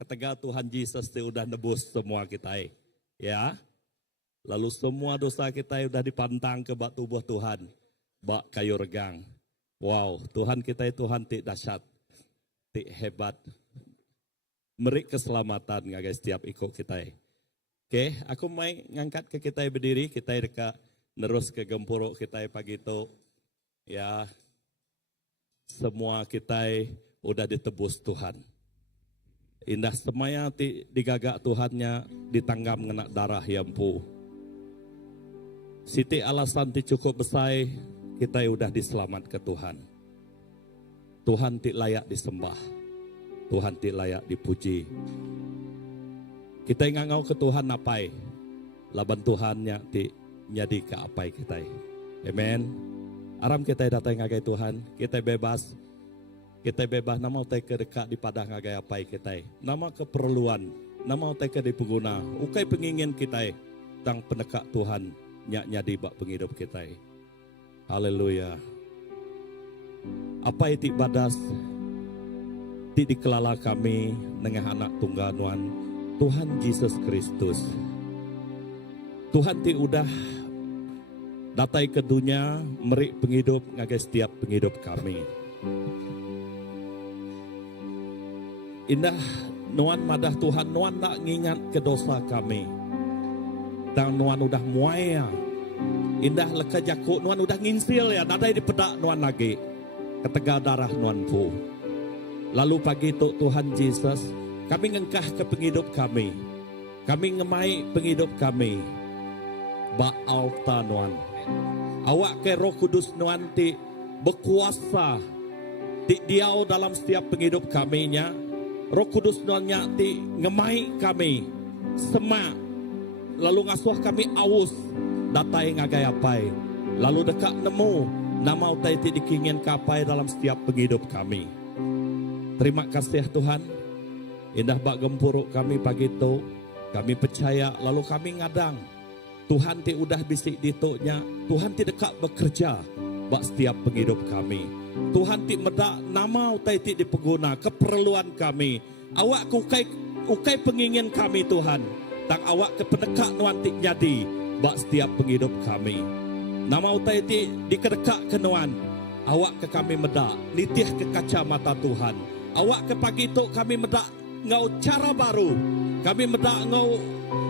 Ketika Tuhan Yesus udah nebus semua kita, ya. Lalu semua dosa kita udah dipantang ke bak tubuh Tuhan, bak kayu regang. Wow, Tuhan kita Tuhan tik dahsyat, tik hebat. Merik keselamatan ngagai setiap ikut kita. Oke, aku main ngangkat ke kita berdiri, kita dekat nerus ke gempuruk kita pagi itu. Ya, semua kita udah ditebus Tuhan. Indah semaya digagak Tuhannya ditanggam ngena darah yang pu. Siti alasan ti cukup besar kita udah diselamat ke Tuhan. Tuhan ti layak disembah. Tuhan ti layak dipuji. Kita ngangau ke Tuhan apai. Laban Tuhannya ti nyadi ke apai kita. Amen. Aram kita datang ngagai Tuhan, kita bebas. Kita bebas nama utai ke dekat di padang ngagai apai kita. Nama keperluan, nama utai ke di pengguna. Ukai pengingin kita tang pendekat Tuhan nyak nyadi bak penghidup kita. Haleluya. Apa itu badas ti dikelala kami dengan anak tunggal Tuhan Tuhan Yesus Kristus. Tuhan ti udah datai ke dunia merik penghidup ngagai setiap penghidup kami. Indah nuan madah Tuhan, nuan nak ngingat ke dosa kami. Dan nuan udah muaya. Indah leka jakuk, nuan udah nginsil ya, nadai di pedak nuan lagi. Ketega darah nuan pu. Lalu pagi itu Tuhan Yesus, kami ngengkah ke penghidup kami. Kami ngemai penghidup kami. Ba alta nuan. Awak ke Roh Kudus nuan ti berkuasa. Ti diau dalam setiap penghidup kami nya. Roh Kudus nuannya ti ngemai kami. Semak. Lalu ngasuh kami awus. Datai ngagai apai. Lalu dekat nemu. Nama utai ti dikingin kapai dalam setiap penghidup kami. Terima kasih Tuhan. Indah bak gempuruk kami pagi itu. Kami percaya lalu kami ngadang. Tuhan ti udah bisik ditoknya. Tuhan ti dekat bekerja bak setiap penghidup kami. Tuhan ti medak nama utai ti dipeguna keperluan kami. Awak ukai pengingin kami Tuhan. Tang awak kependekat nuan ti jadi bak setiap penghidup kami. Nama utai ti dikedekak ke nuan. Awak ke kami medak nitih ke kacamata Tuhan. Awak ke pagi itu kami medak ngau cara baru. Kami medak ngau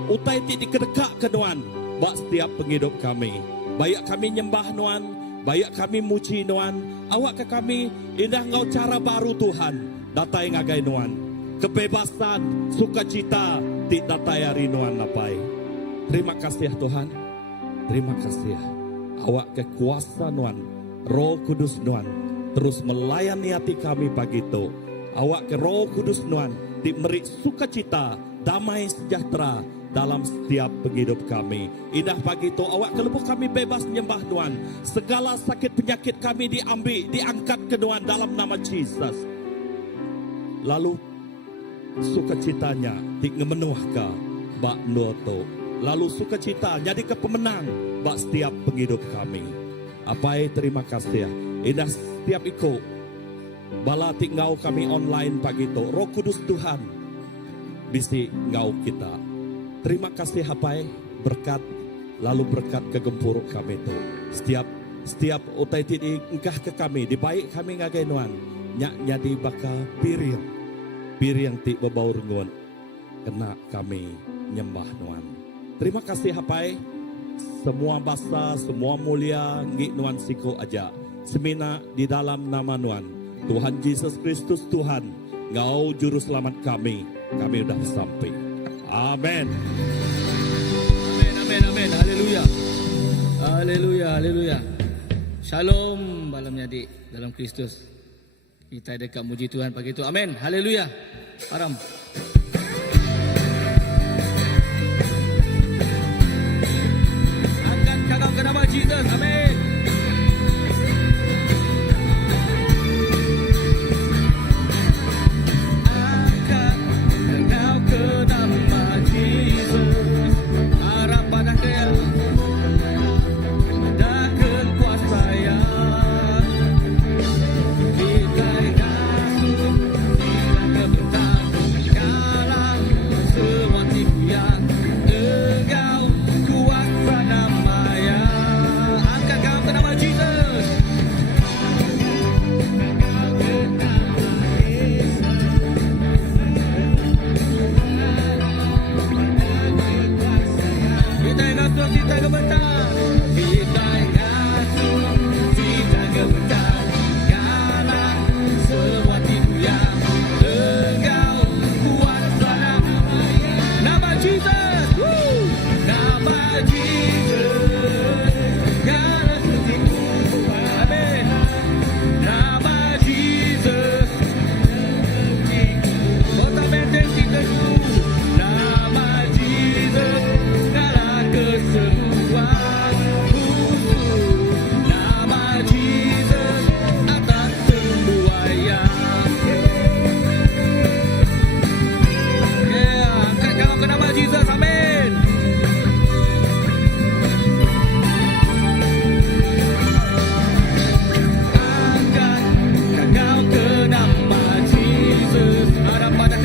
utai ti dikedekak ke nuan bak setiap penghidup kami. Bayak kami nyembah nuan, bayak kami muji nuan. Awak ke kami indah ngau cara baru Tuhan. Datai ngagai nuan. Kebebasan, sukacita ti datai hari nuan lapai. Terima kasih Tuhan. Terima kasih. Awak ke kuasa nuan, Roh Kudus nuan terus melayani hati kami pagi itu. Awak ke Roh Kudus nuan diberi sukacita, damai sejahtera dalam setiap penghidup kami. Indah pagi itu awak kelebuk kami bebas menyembah Tuhan. Segala sakit penyakit kami diambil, diangkat ke Tuhan dalam nama Yesus. Lalu sukacitanya dimenuhkan bak noto. Lalu sukacita jadi ke pemenang bak setiap penghidup kami. Apai terima kasih. Indah setiap ikut bala tinggal kami online pagi itu. Roh Kudus Tuhan bisi ngau kita. Terima kasih Hapai berkat lalu berkat kegempuruk kami itu. Setiap utai ti engkah ke kami dibaik kami ngagai nuan nyak nyadi bakal piring ti bebau rengun kena kami nyembah nuan. Terima kasih Hapai semua basa semua mulia ngik nuan siku aja semina di dalam nama nuan Tuhan Yesus Kristus Tuhan ngau juru selamat kami udah sampai. Amin. Amin, amin, amin. Haleluya. Haleluya, haleluya. Shalom malam nyadi dalam Kristus. Kita dekat muji Tuhan pagi itu. Amin. Haleluya. Aram. Angkat kakak ke nama Jesus. Amin.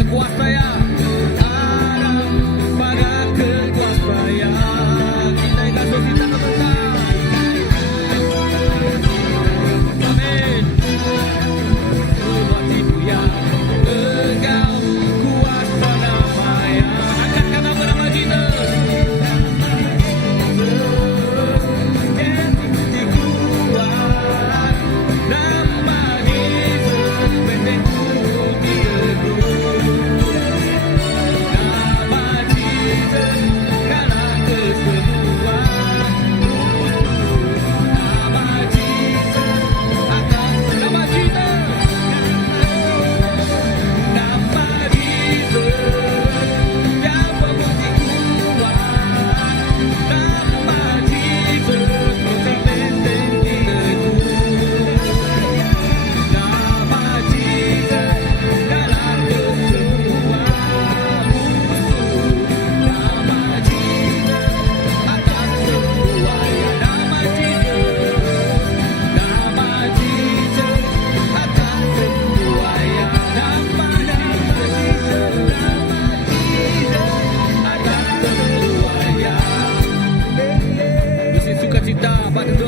kuasa yang ada pada kekuasa yang kita ingat kita kebenaran. Amin. Hatiku yang engkau kuasa namanya. Angkatkan nama Jesus.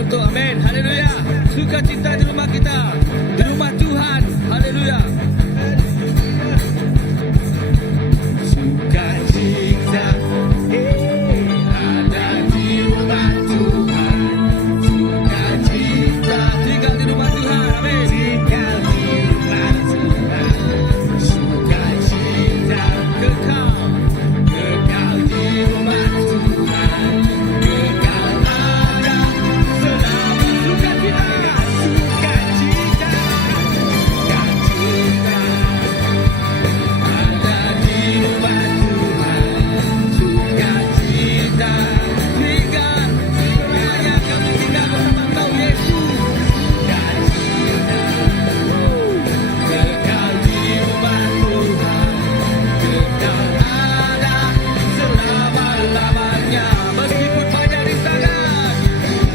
Amin, haleluya. Sukacita di rumah kita, di rumah Tuhan, haleluya. Sukacita ada di rumah Tuhan. Sukacita tinggal di rumah Tuhan, amin. Tinggal di rumah Tuhan. Sukacita kekal di rumah Tuhan. Kekal ada selama sukacita.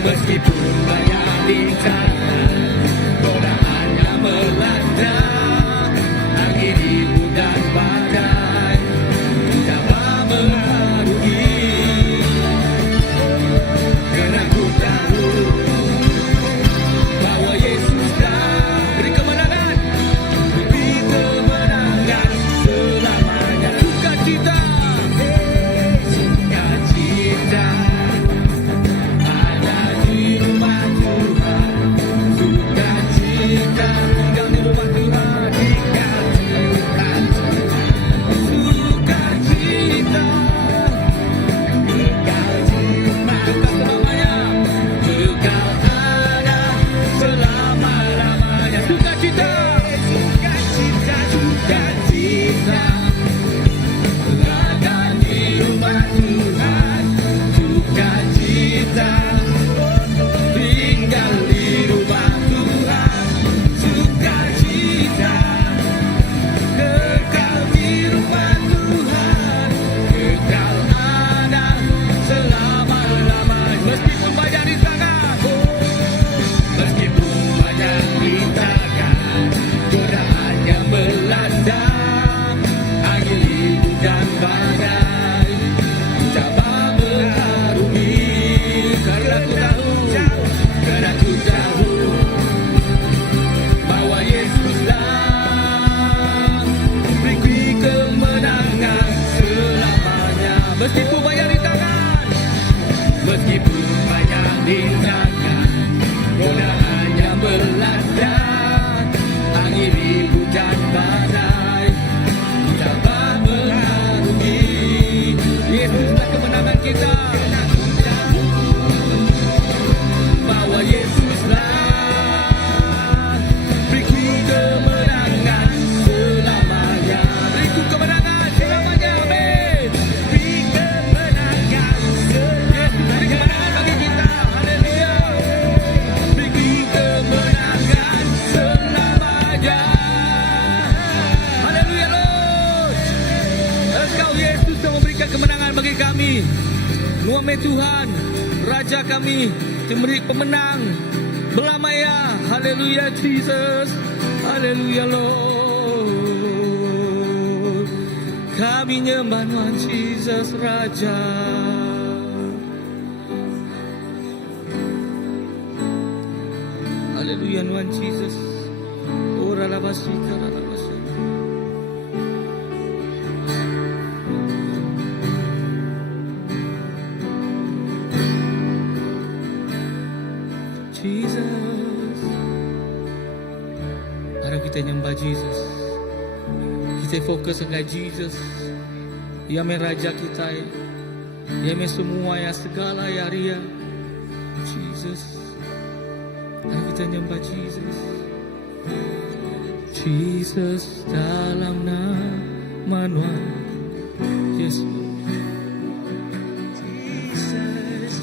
Meskipun banyak rintangan, godaan yang melanda, angin ribut dan badai, dapat mengarungi. Kerana ku tahu bahwa Yesus dah beri kemenangan, beri kemenangan selamanya. Sukacita, sukacita. Meskipun banyak rintangan, meskipun banyak rintangan, godaan yang melanda, angin ribut dan badai, dapat mengarungi. Yesuslah kemenangan kita, bahwa Yesuslah beriku kemenangan selamanya, beriku kemenangan selamanya, amin. Kemenangan bagi kami, Muhammad Tuhan, Raja kami, memberi pemenang, belamaya, haleluya Jesus, haleluya Lord. Kami nyembah Tuhan Jesus Raja. Haleluya Tuhan Jesus. Ora labasika labasika. Jesus. Mari kita nyembah Jesus. Kita fokus dengan Jesus. Dia Raja kita. Dia semua ya segala ya ria. Jesus. Mari kita nyembah Jesus. Jesus dalam nama Tuhan Yesus.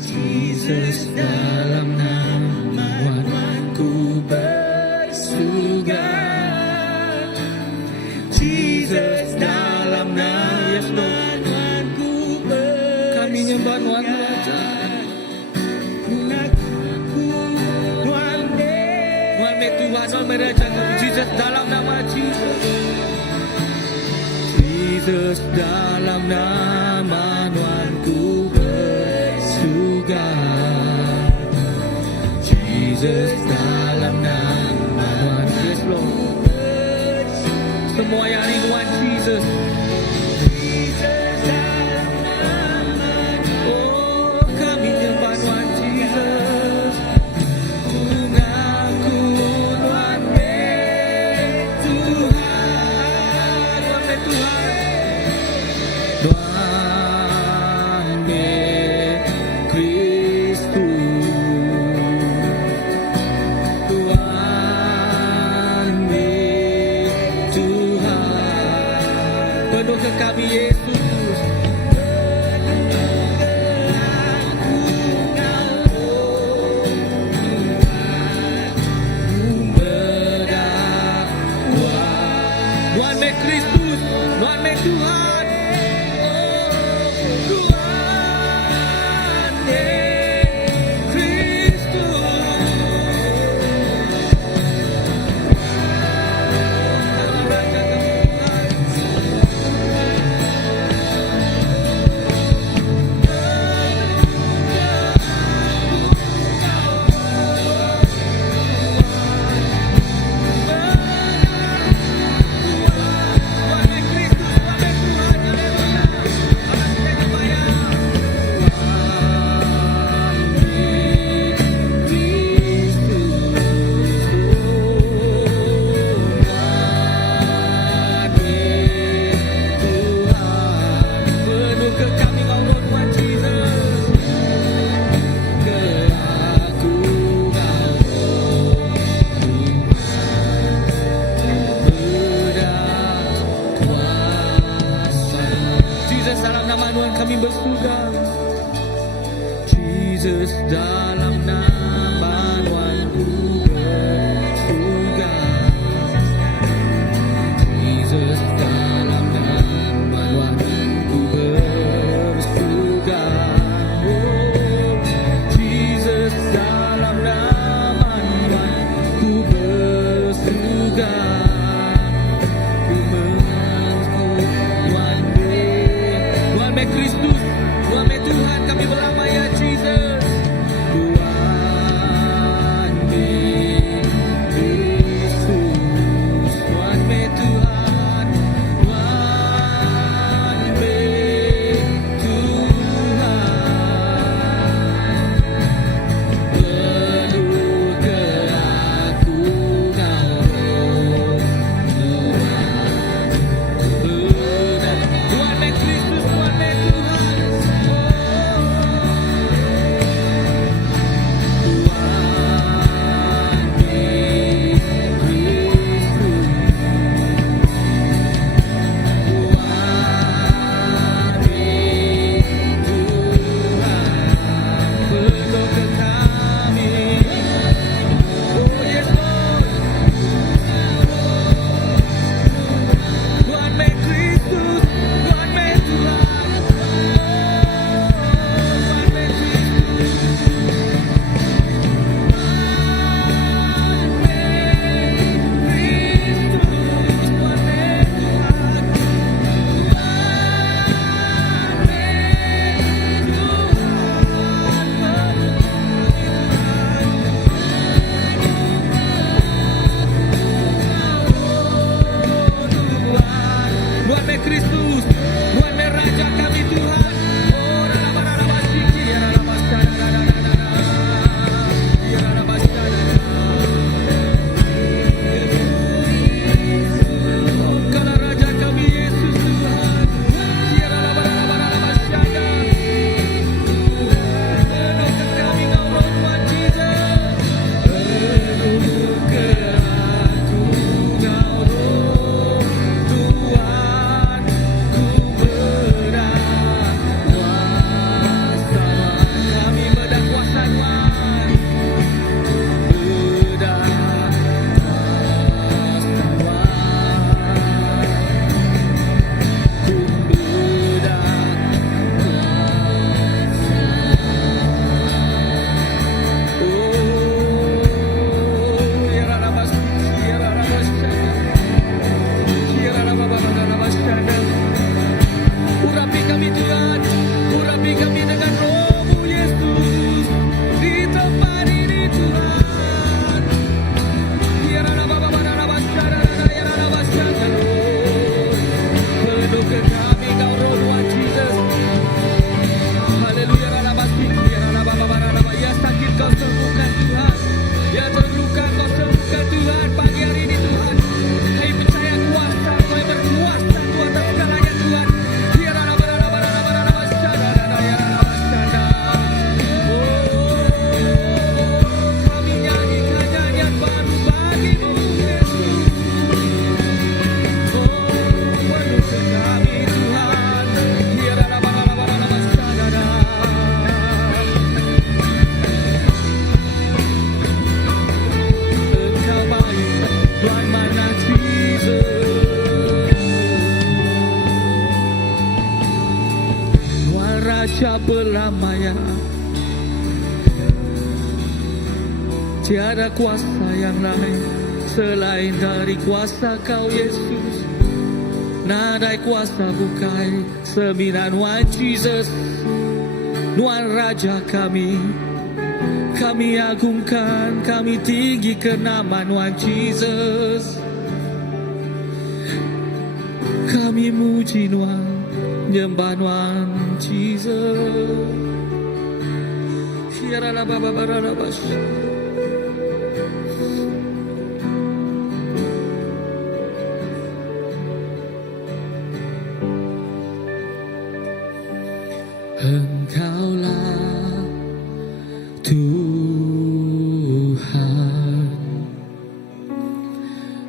Jesus dalam nama Tuhan ku bersuka. Jesus dalam nama Tuhan ku bersuka. Kami nyembah Tuhan Raja. Tuhan Raja, Jesus dalam nama Jesus. Jesus dalam nama Tuhan ku bersuka. Jesus dalam nama Tuhan. Yes Lord. Semua yang hari Tuhan Jesus. Oh kami nyembah Tuhan Jesus. Kami Yesus Tuhan me Kristus, Tuhan me Tuhan, Tuhan me Kristus. Jesus dalam nama Tuhan ku bersuka. Jesus dalam nama Tuhan ku bersuka. Oh, Jesus dalam nama Tuhan ku bersuka. Tuhan me Kristus, Tuhan me Tuhan, kami berlama ya Jesus. Tuhan Raja belamanya. Tiada kuasa yang lain selain dari kuasa Kau Yesus. Nadai kuasa bukai sembilan Tuhan Jesus, Tuhan Raja kami. Kami agungkan, kami tinggikan nama Tuhan Jesus. Kami muji Tuhan, nyembah Tuhan Jesus. Hiarala baba barala bas. Engkaulah Tuhan,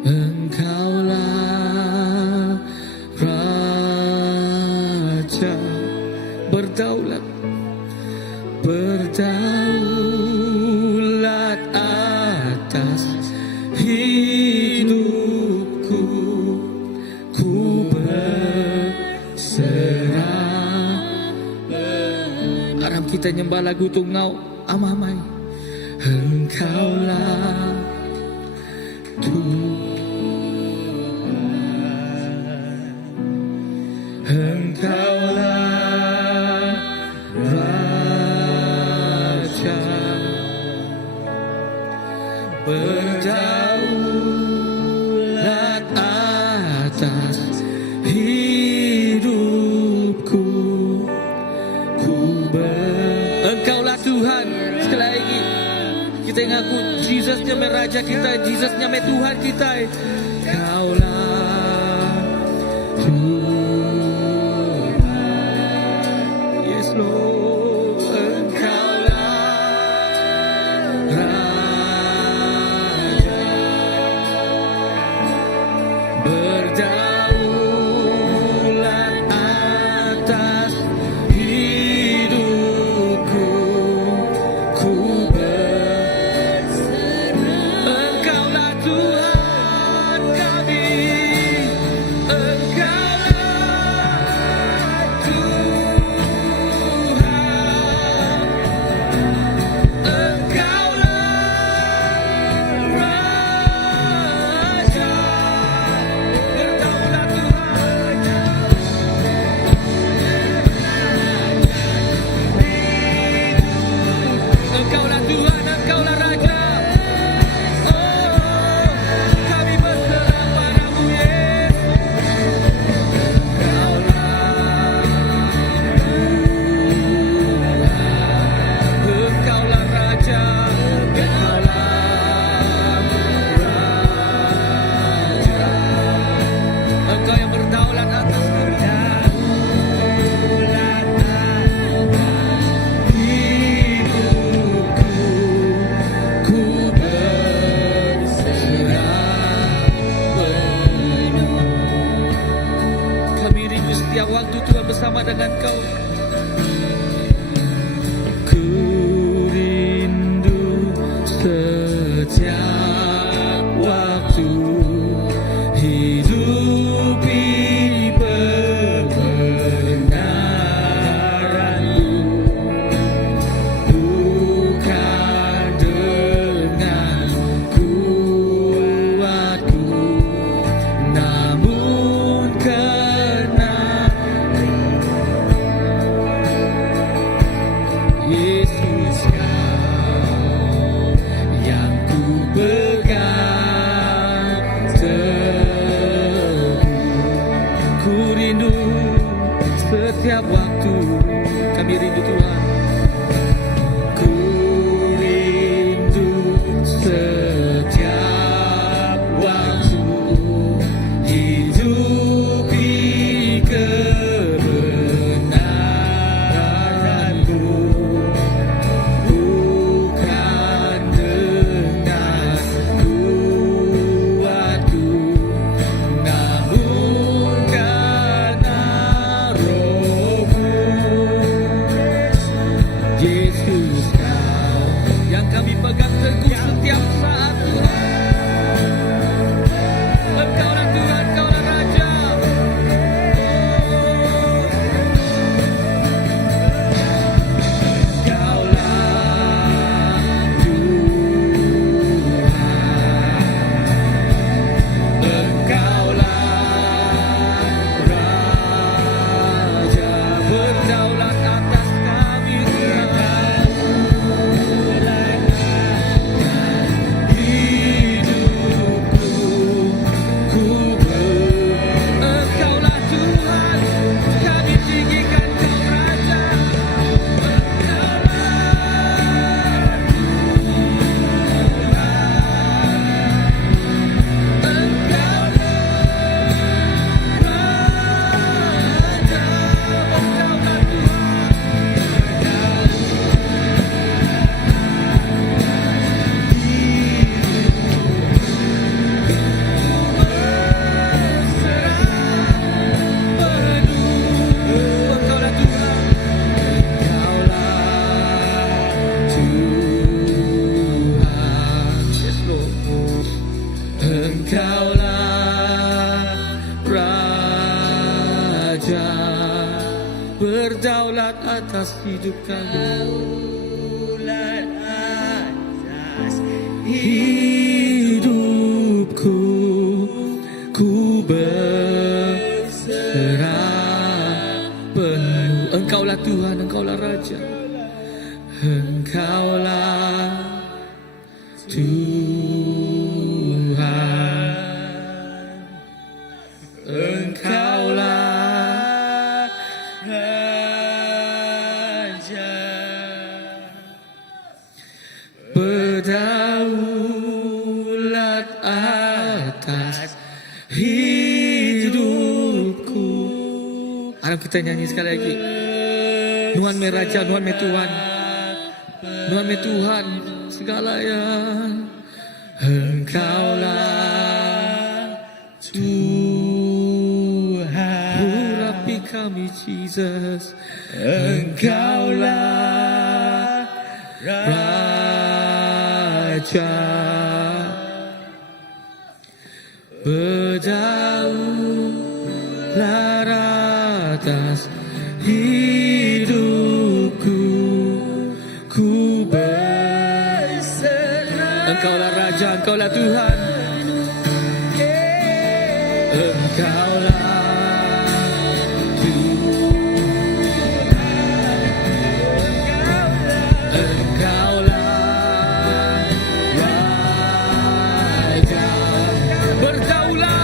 Engkaulah Raja berdaulat, berdaulat atas hidupku. Ku berserah. Aram kita nyembah lagu tungau amamai. Engkaulah Tuhan, Engkaulah Raja berdaulat atas hidupku. Engkaulah Tuhan. Sekali lagi kita ngaku Jesus nyame Raja kita, Jesus nyame Tuhan kita. Engkaulah Tuhan, yes Lord. Engkaulah Raja berdaulat atas hidupku. Ku Engkaulah Tuhan kami. Engkaulah Tuhan. Engkaulah Raja berdaulat Tuhan. Engkaulah Tuhan, Engkaulah Raja. Oh, kami berserah padamu Yesus. Engkaulah Raja, Engkau yang berdaulat atas hidupku. Ku berserah penuh. Kami rindu setiap waktu Tuhan bersama dengan Kau. Ku rindu setiap waktu hidupi kebenaran-Mu, bukan dengan kuatku, namun karena Yesus Kau yang ku pegang teguh. Ku rindu setiap waktu. Kami rindu Tuhan. Ku rindu setiap waktu hidupi kebenaran-Mu, bukan dengan kuatku, namun karena Roh-Mu. berdaulat atas hidup kami. Hidupku ku berserah penuh. Engkaulah Tuhan, Engkaulah Raja, Engkaulah Tuhan, Engkaulah Raja, berdaulat atas hidupku. Harap kita nyanyi sekali lagi. Nuhan me Raja, Nuhan me Tuhan, Nuhan me Tuhan segalanya. Engkaulah Tuhan, urapi kami Jesus. Engkaulah Raja, berdaulat atas hidupku, ku berserah. Engkaulah Raja, Engkaulah Tuhan, Engkaulah Tuhan, Engkaulah Raja, berdaulat.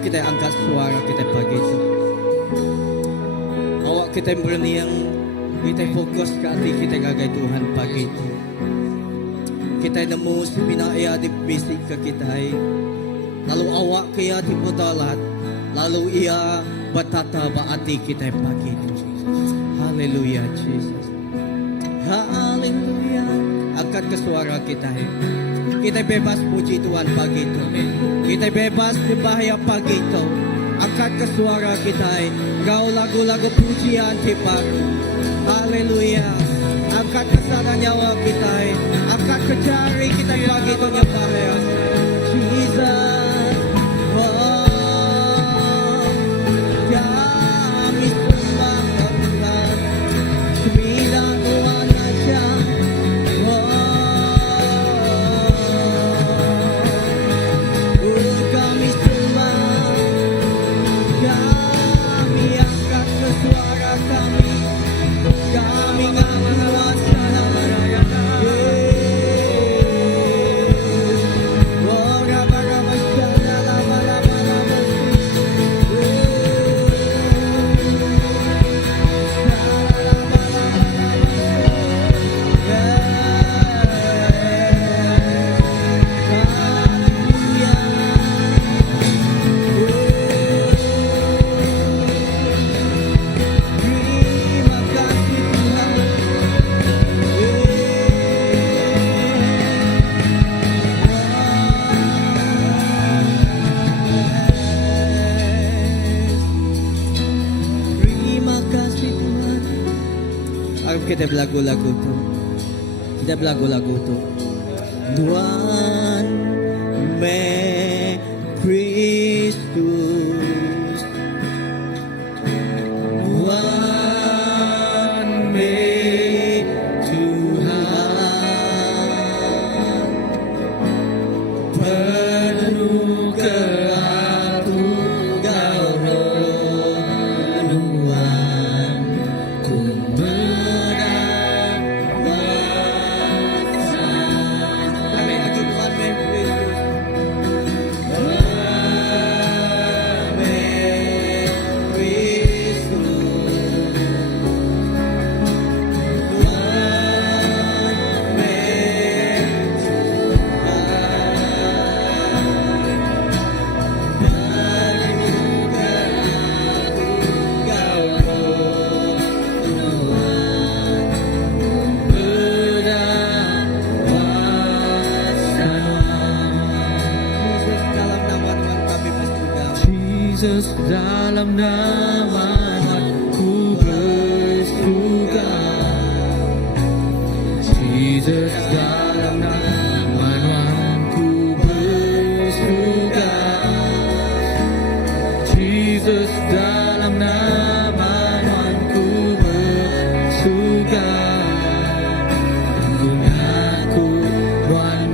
Kita angkat suara kita pagi itu. Awak kita berniang, kita fokus ke hati kita gagai Tuhan pagi itu. Kita nemu sebina ia di bisik ke kita. Lalu awak kaya di podalat, lalu ia bertata hati kita pagi itu. Haleluya Jesus. Haleluya. Angkat ke suara kita. Kita bebas puji Tuhan pagi itu. Kita bebas berbahaya pagi itu. Angkat ke suara kita. Gau lagu-lagu pujian Tuhan. Haleluya. Angkat ke sana nyawa kita. Angkat ke jari kita pagi itu berbahaya. Jesus. Oh, kami sembah Tuhan. Sembilan Tuhan aja. Kami sembah, kami angkat suara kami ngaku kuasa. Kita berlagu-lagu tu. Kita berlagu-lagu tu. Tuhan me Kristus. Tuhan me Tuhan. Penuh keagungan Roh Tuhan. Jesus dalam namaku bersuka. Jesus dalam namaku bersuka. Jesus dalam namaku bersuka. Gunaku Tuhan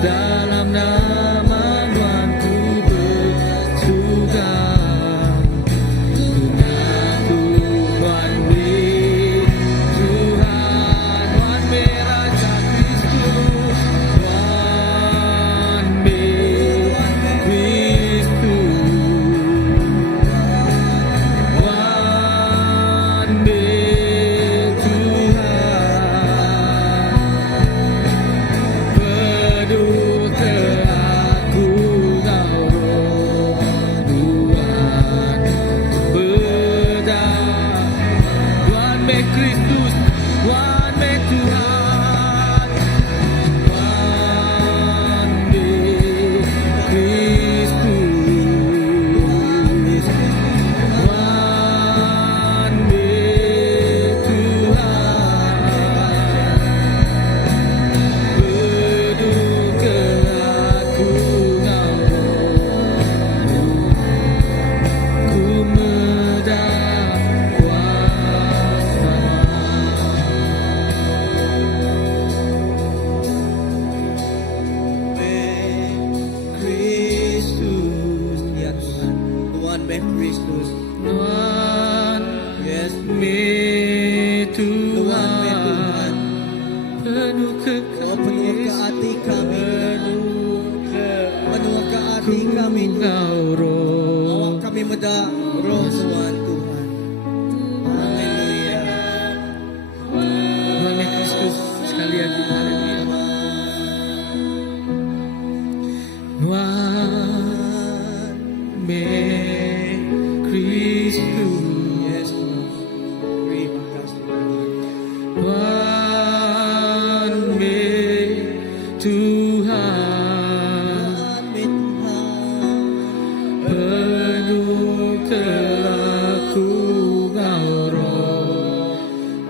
dalam nama Tuhanku bersuka. Gunaku Tuhan di Tuhan, Tuhan di Raja Kristus, Tuhan di Kristus, Tuhan di Kristus, Tuhan me Tuhan, Tuhan me Kristus, Tuhan me Tuhan, penuh keagungan ku Kristus. Tuhan, Yes, me Tuhan. penuh Oh, penuh ke hati kami, penuh ke hati kami, Roh. awak kami meda roh Tuhan, Tuhan. Haleluya. Aliadi. Haleluya. Tuhan Kristus. Yes, Lord. Terima kasih Tuhan. Tuhan Tuhan Tuhan, penuh kelakuan roh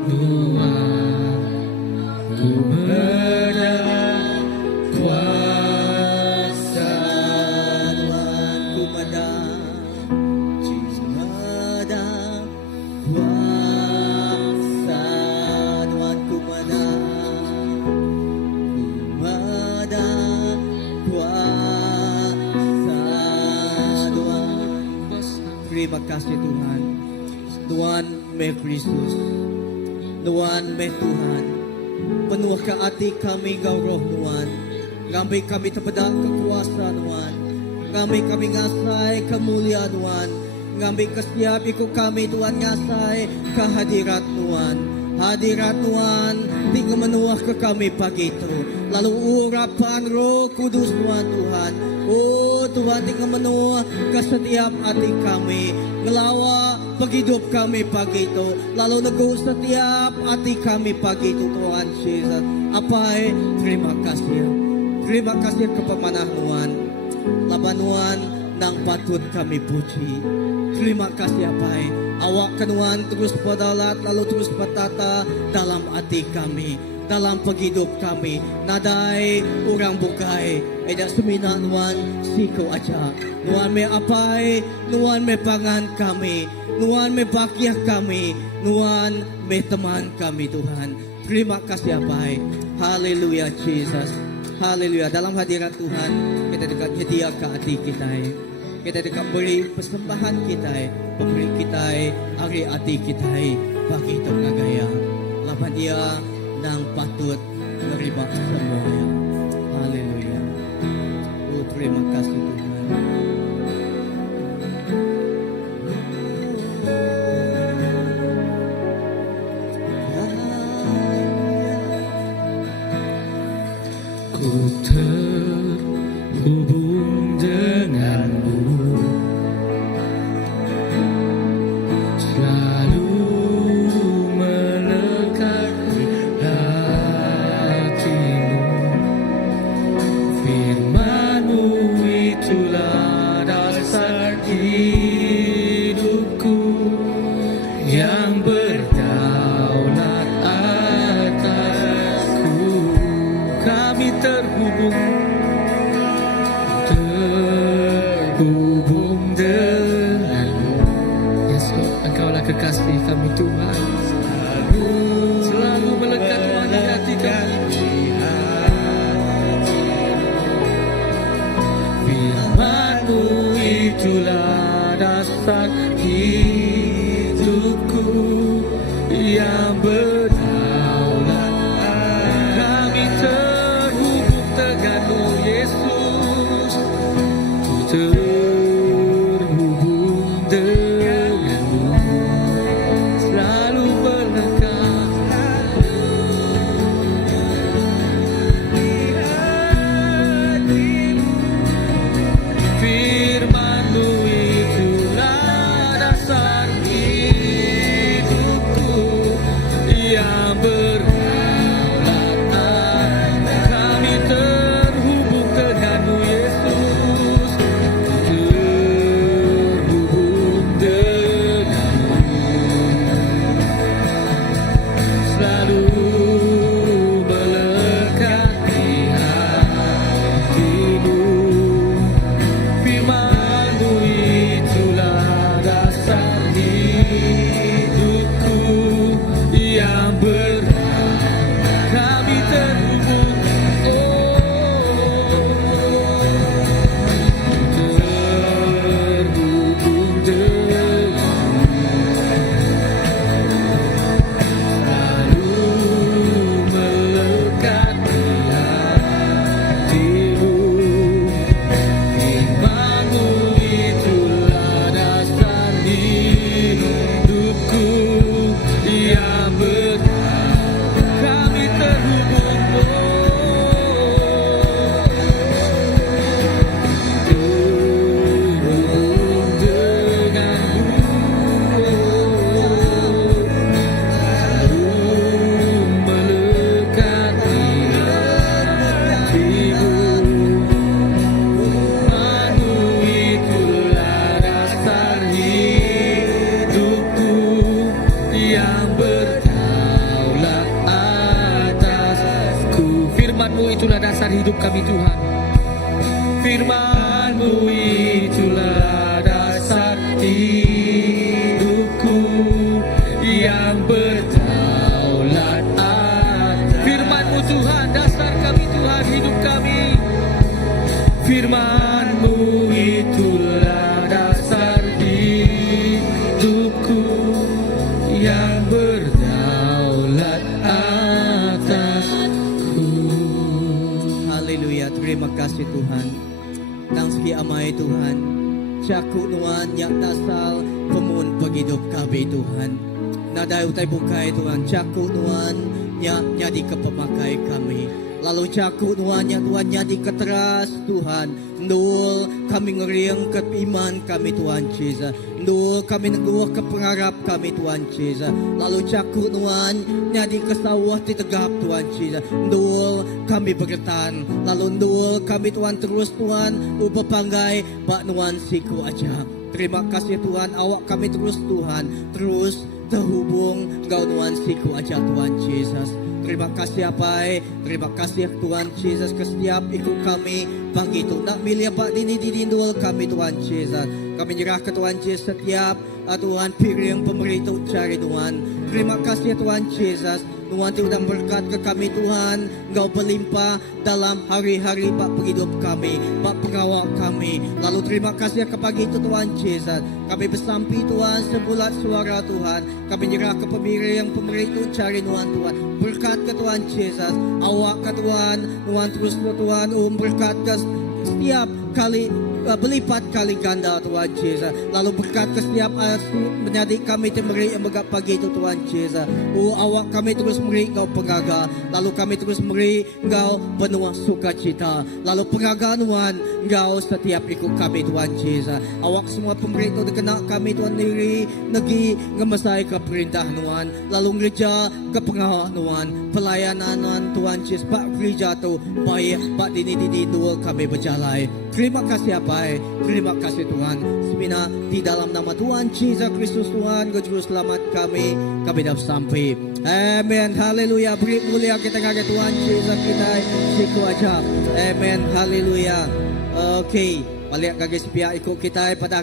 Tuhan ku menang kuasa Tuhan ku menang, menang kuasa Tuhan ku menang, kuasa Tuhan. Terima kasih Tuhan. Tuhan me Kristus, Tuhan me Tuhan. Penuhkan hati kami Engkau roh Tuhan. Ngambil kami terpedak kekuasaan Tuhan. Ngambil kami ngasai kemuliaan Tuhan. Ngambil kesiap ikut kami Tuhan ngasai kehadirat Tuhan. Hadirat Tuhan tinggal menuah ke kami pagi itu. Lalu urapan roh kudus Tuhan Tuhan. Oh Tuhan tinggal menuah ke setiap hati kami. Ngelawa penghidup kami pagi itu. Lalu negur setiap hati kami pagi itu Tuhan Yesus. Apa terima kasih. Terima kasih kepemanah Tuhan. Laban Tuhan nang patut kami puji. Terima kasih apa awak kenuan terus berdalat lalu terus bertata dalam hati kami, dalam penghidup kami. Nadai orang bukai, edak semina Tuhan siko aja. Tuhan me apai, Tuhan me pangan kami, Tuhan me bakiah kami, Tuhan me teman kami Tuhan. Terima kasih apa haleluya Jesus, haleluya. Dalam hadirat Tuhan kita dekat hadiah ke hati kita. Kita dekat beri persembahan kita, pemberi kita, hari hati kita, bagi itu ngagaya. Lapan dia nang patut menerima semua. Haleluya. Oh terima kasih Tuhan. Ku terhubung denganmu, selalu melekat di hatimu. Firman-Mu itulah dasar hidupku yang berdaulat atasku. Kami terhubung denganmu. Yesus, Engkaulah kekasih kami Tuhan. Selalu melekat Tuhan di hati kami. Firman-Mu itulah dasar hidupku yang berdaulat. Kami terhubung denganmu Yesus. Ku terhubung denganmu, selalu melekat di hatimu. Firman-Mu itulah dasar itulah dasar hidup kami Tuhan. Firman-Mu itulah dasar hidupku yang berdaulat atas. Firman-Mu Tuhan, dasar kami Tuhan, hidup kami. Firman-Mu itulah dasar hidupku yang berdaulat atasku. Haleluya, terima kasih Tuhan. Nang segi amai Tuhan, caku nuan yak dasal pemun paghidup kami Tuhan. Nadai utai bukai Tuhan, caku nuan yak nyadi kepemakai kami. Lalu caku nuan yak Tuhan nyadi keteras Tuhan. Ndul kami ngeriang ke iman kami Tuhan Yesus. Ndul kami neguah ke pengarap kami Tuhan Yesus. Lalu caku nuan nyadi kesawah di tegap Tuhan Yesus. Ndul kami bergetan. Lalu ndul kami Tuhan terus Tuhan ubah panggai bak nuan siku aja. Terima kasih Tuhan, awak kami terus Tuhan, terus terhubung kau nuan siku aja Tuhan Yesus. Terima kasih Apai, terima kasih Tuhan Yesus ke setiap ikut kami pagi itu. Nak milih apa dini dindul kami Tuhan Yesus. Kami nyerah ke Tuhan Yesus setiap Tuhan piring pemerintah cari Tuhan. Terima kasih Tuhan Yesus. Tuhan Tuhan berkat ke kami Tuhan. Engkau berlimpah dalam hari-hari bak hidup kami, bak pengawal kami. Lalu terima kasih ke pagi itu Tuhan Yesus. Kami bersampi Tuhan sebulat suara Tuhan. Kami nyerah ke pemiri yang pemerintah cari Tuhan Tuhan. Berkat ke Tuhan Yesus. Awak ke Tuhan. Tuhan terus ke Tuhan. Berkat ke setiap kali berlipat kali ganda Tuhan Yesus. Lalu berkat ke setiap menjadi kami temeri yang megap pagi itu Tuhan Yesus. Awak kami terus meri Engkau pengaga. Lalu kami terus meri Engkau penuh sukacita. Lalu pengaga Tuhan Engkau setiap ikut kami Tuhan Yesus. Awak semua pemerintah dikena kami Tuhan diri negi ngemesai ke perintah Tuhan. Lalu gereja ke pengawa Tuhan. Pelayanan Tuhan Yesus pak gereja tu baik pak dini dua kami berjalan. Terima kasih Apai, terima kasih Tuhan. Semina di dalam nama Tuhan Yesus Kristus Tuhan, Juru Selamat kami dapat sampai. Amin, haleluya. Beri mulia kita kepada Tuhan Yesus kita siku aja. Amin, haleluya. Okey, balik ke sepiak ikut kita pada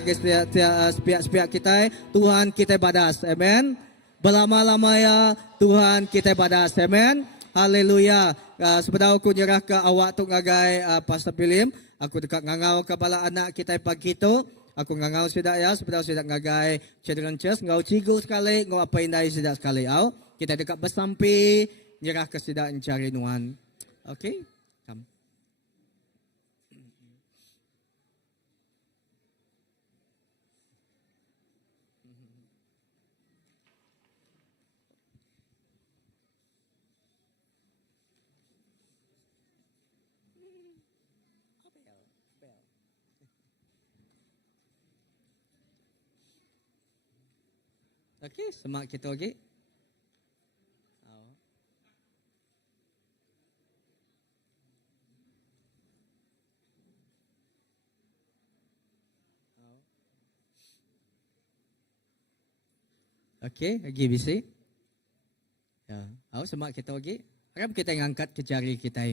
sepiak kita. Tuhan kita badas, amin. Berlama-lama ya Tuhan kita badas, amin. Haleluya. Sebenarnya aku nyerah ke awak tu ngagai Pastor Pilim. Aku dekat ngangau ke bala anak kita pagi tu. Aku ngangau sudah ya. Sebenarnya sudah ngagai children church. Ngau cigu sekali. Ngau apa indai sudah sekali. Kita dekat bersampi. Nyerah ke sudah mencari Tuhan. Okay. Come. Okey, semak kita lagi. Okey, lagi bisik. Ya, semak kita lagi. Harap kita ngangkat ke jari kita.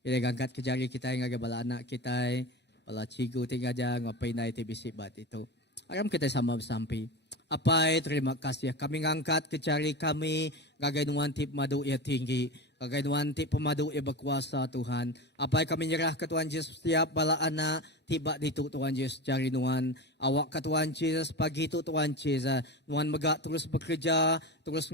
Kita ngangkat ke jari kita yang agak bala anak kita, bala cigu tinggal aja ngapain naik bisik bat itu. Harap kita sama bersampi. Apai, terima kasih. Kami ngangkat ke jari kami, gagai nuan tip madu ia tinggi, gagai nuan tip pemadu ia berkuasa Tuhan. Apai kami nyerah ke Tuhan Yesus setiap bala anak, tiba di tu Tuhan Yesus jari nuan. Awak ke Tuhan Yesus pagi tu Tuhan Yesus. Nuan megak terus bekerja, terus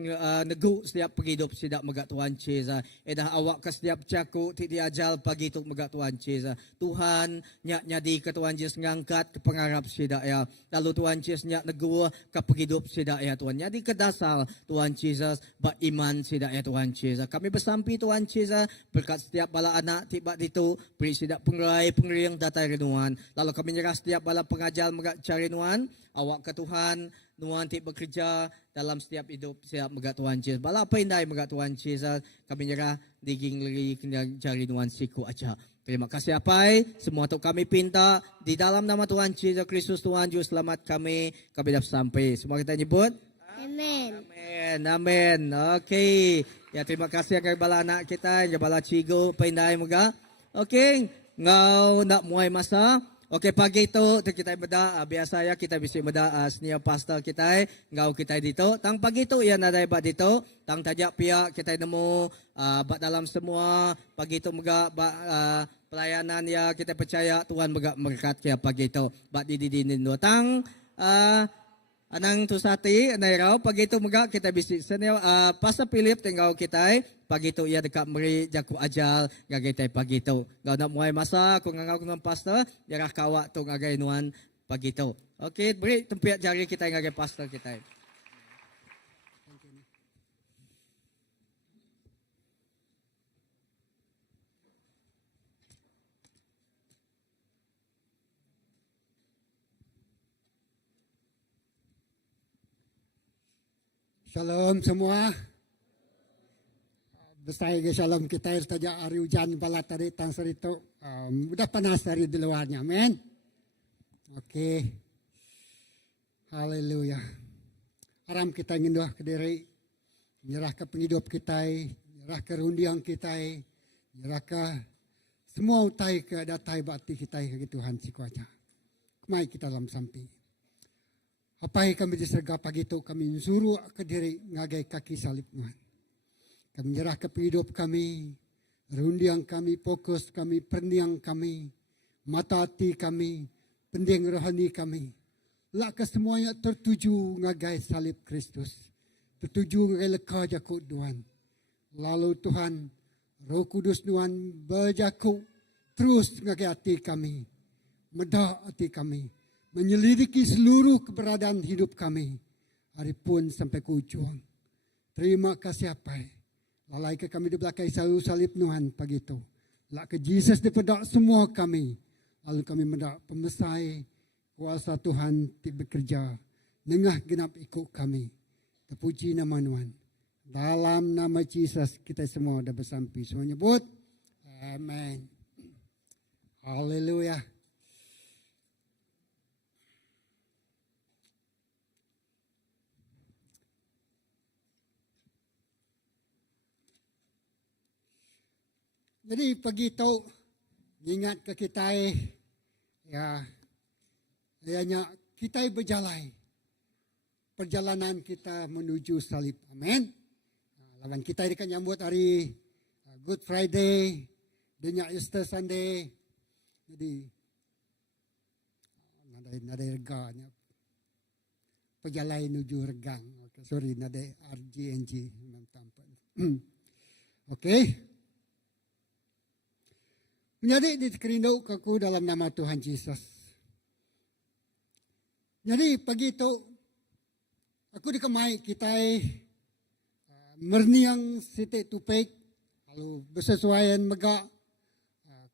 negu setiap penghidup sidak megak Tuhan Yesus. Edah awak ke setiap caku tidak ajal pagi tu megak Tuhan Yesus. Tuhan nyak nyadi ke Tuhan Yesus ngangkat ke pengarap sidak ya. Lalu Tuhan Yesus nyak negu ke penghidup sidak ya Tuhan. Nyadi ke dasar Tuhan Yesus beriman sidak ya Tuhan Yesus. Kami bersampi Tuhan Yesus berkat setiap bala anak tiba itu beri sidak pengrai pengering datai renuan. Lalu kami nyerah setiap bala pengajar megak cari nuan. Awak ke Tuhan nuan tik bekerja dalam setiap hidup siap megak Tuhan Yesus. Bala apa indai megak Tuhan Yesus. Kami nyerah diging lagi cari nuan siku aja. Terima kasih Apai. Semua tu kami pinta di dalam nama Tuhan Yesus Kristus Tuhan Juru Selamat kami dapat sampai. Semua kita nyebut. Amen. Amin. Amin. Okey. Ya terima kasih kay bala anak kita, ya bala cigo painday mga. Okay, ngau nak muay masa. Okay, pagi itu kita beda biasa ya kita bisa beda senior pastor kita ngau kita dito. Tang pagi itu ya nadai ba dito. Tang tajak pihak kita nemu bat dalam semua pagi itu mga pelayanan ya kita percaya Tuhan mga berkat kaya pagi itu. Bat di tang anang tusati anay raw pagi itu mga kita bisa senior Pastor Philip tinggal kita pagi itu ia dekat meri jaku ajal gagay pagi itu. Gau nak muay masa kung ngangau ng pastor yarah kawa tong agay nuan pagi itu. Okay, beri tempiat jari kita ngagay pastor kita. Shalom semua. Besar ke shalom kita saja hari hujan balat tadi tang serito. Udah panas dari di luarnya, amin. Oke. Haleluya. Haram kita ingin doa ke diri, menyerah ke penghidup kita, menyerah ke rundiang kita, menyerah ke semua utai ke datai bakti kita ke Tuhan si kuasa. Kemai kita dalam samping. Apa yang kami diserga pagi itu kami suruh ke diri ngagai kaki salib Tuhan. Kami menyerah ke hidup kami, rundiang kami, fokus kami, perniang kami, mata hati kami, pendiang rohani kami. Lah ke semuanya tertuju ngagai salib Kristus. Tertuju ngagai leka jakut Tuhan. Lalu Tuhan, Roh Kudus Tuhan berjakut terus ngagai hati kami. Medak hati kami. Menyelidiki seluruh keberadaan hidup kami. Hari pun sampai ke ujung. Terima kasih apa. Lalai ke kami di belakang salib Tuhan pagi itu. Lak ke Jesus dipedak semua kami. Lalu kami mendak pemesai kuasa Tuhan bekerja. Nengah genap ikut kami. Terpuji nama Tuhan. Dalam nama Jesus kita semua dah bersampai. Semua nyebut. Amen. Haleluya. Jadi pagi itu ingat ke kita ya hanya kita berjalan perjalanan kita menuju salib. Amin. Lawan kita ini kan nyambut hari Good Friday, dengan Easter Sunday. Jadi nadai reganya perjalanan menuju regang. Okay, sorry nadai RGNG tampan. Okay. Menjadi dikerindu aku dalam nama Tuhan Yesus. Jadi pagi itu aku dikemai kita merniang sitik tupik lalu bersesuaian megak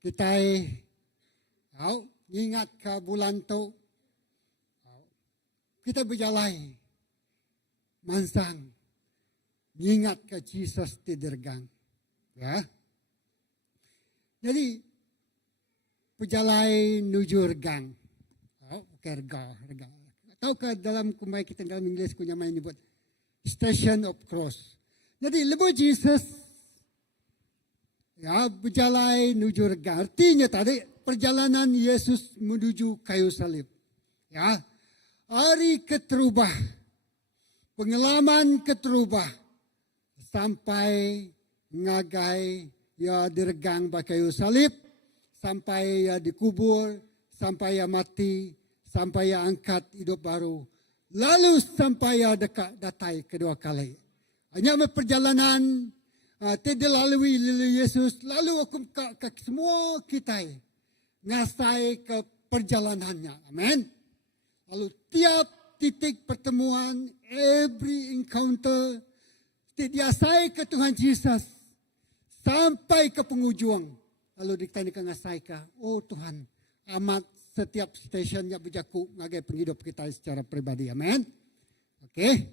kita ingat ke bulan tu kita berjalan mansang ingat ke Yesus di dergang ya. Jadi perjalanan menuju regang. Rega. Tahukah dalam kumai kita dalam Inggeris punya main ni buat Station of Cross. Jadi lepas Jesus ya berjalan menuju regang. Artinya tadi perjalanan Yesus menuju kayu salib. Ya. Hari keterubah. Pengalaman keterubah sampai ngagai ya diregang pakai kayu salib. Sampai ia dikubur, sampai ia mati, sampai ia angkat hidup baru. Lalu sampai ia dekat datai kedua kali. Hanya perjalanan tidak lalui Yesus. Lalu aku ke semua kita ngasai ke perjalanannya. Amin. Lalu tiap titik pertemuan, every encounter, diasai ke Tuhan Yesus sampai ke penghujung. Lalu ditanyakan ngasai ka, oh Tuhan, amat setiap stesen yang berjaku ngagai penghidup kita secara pribadi. Amin. Okey.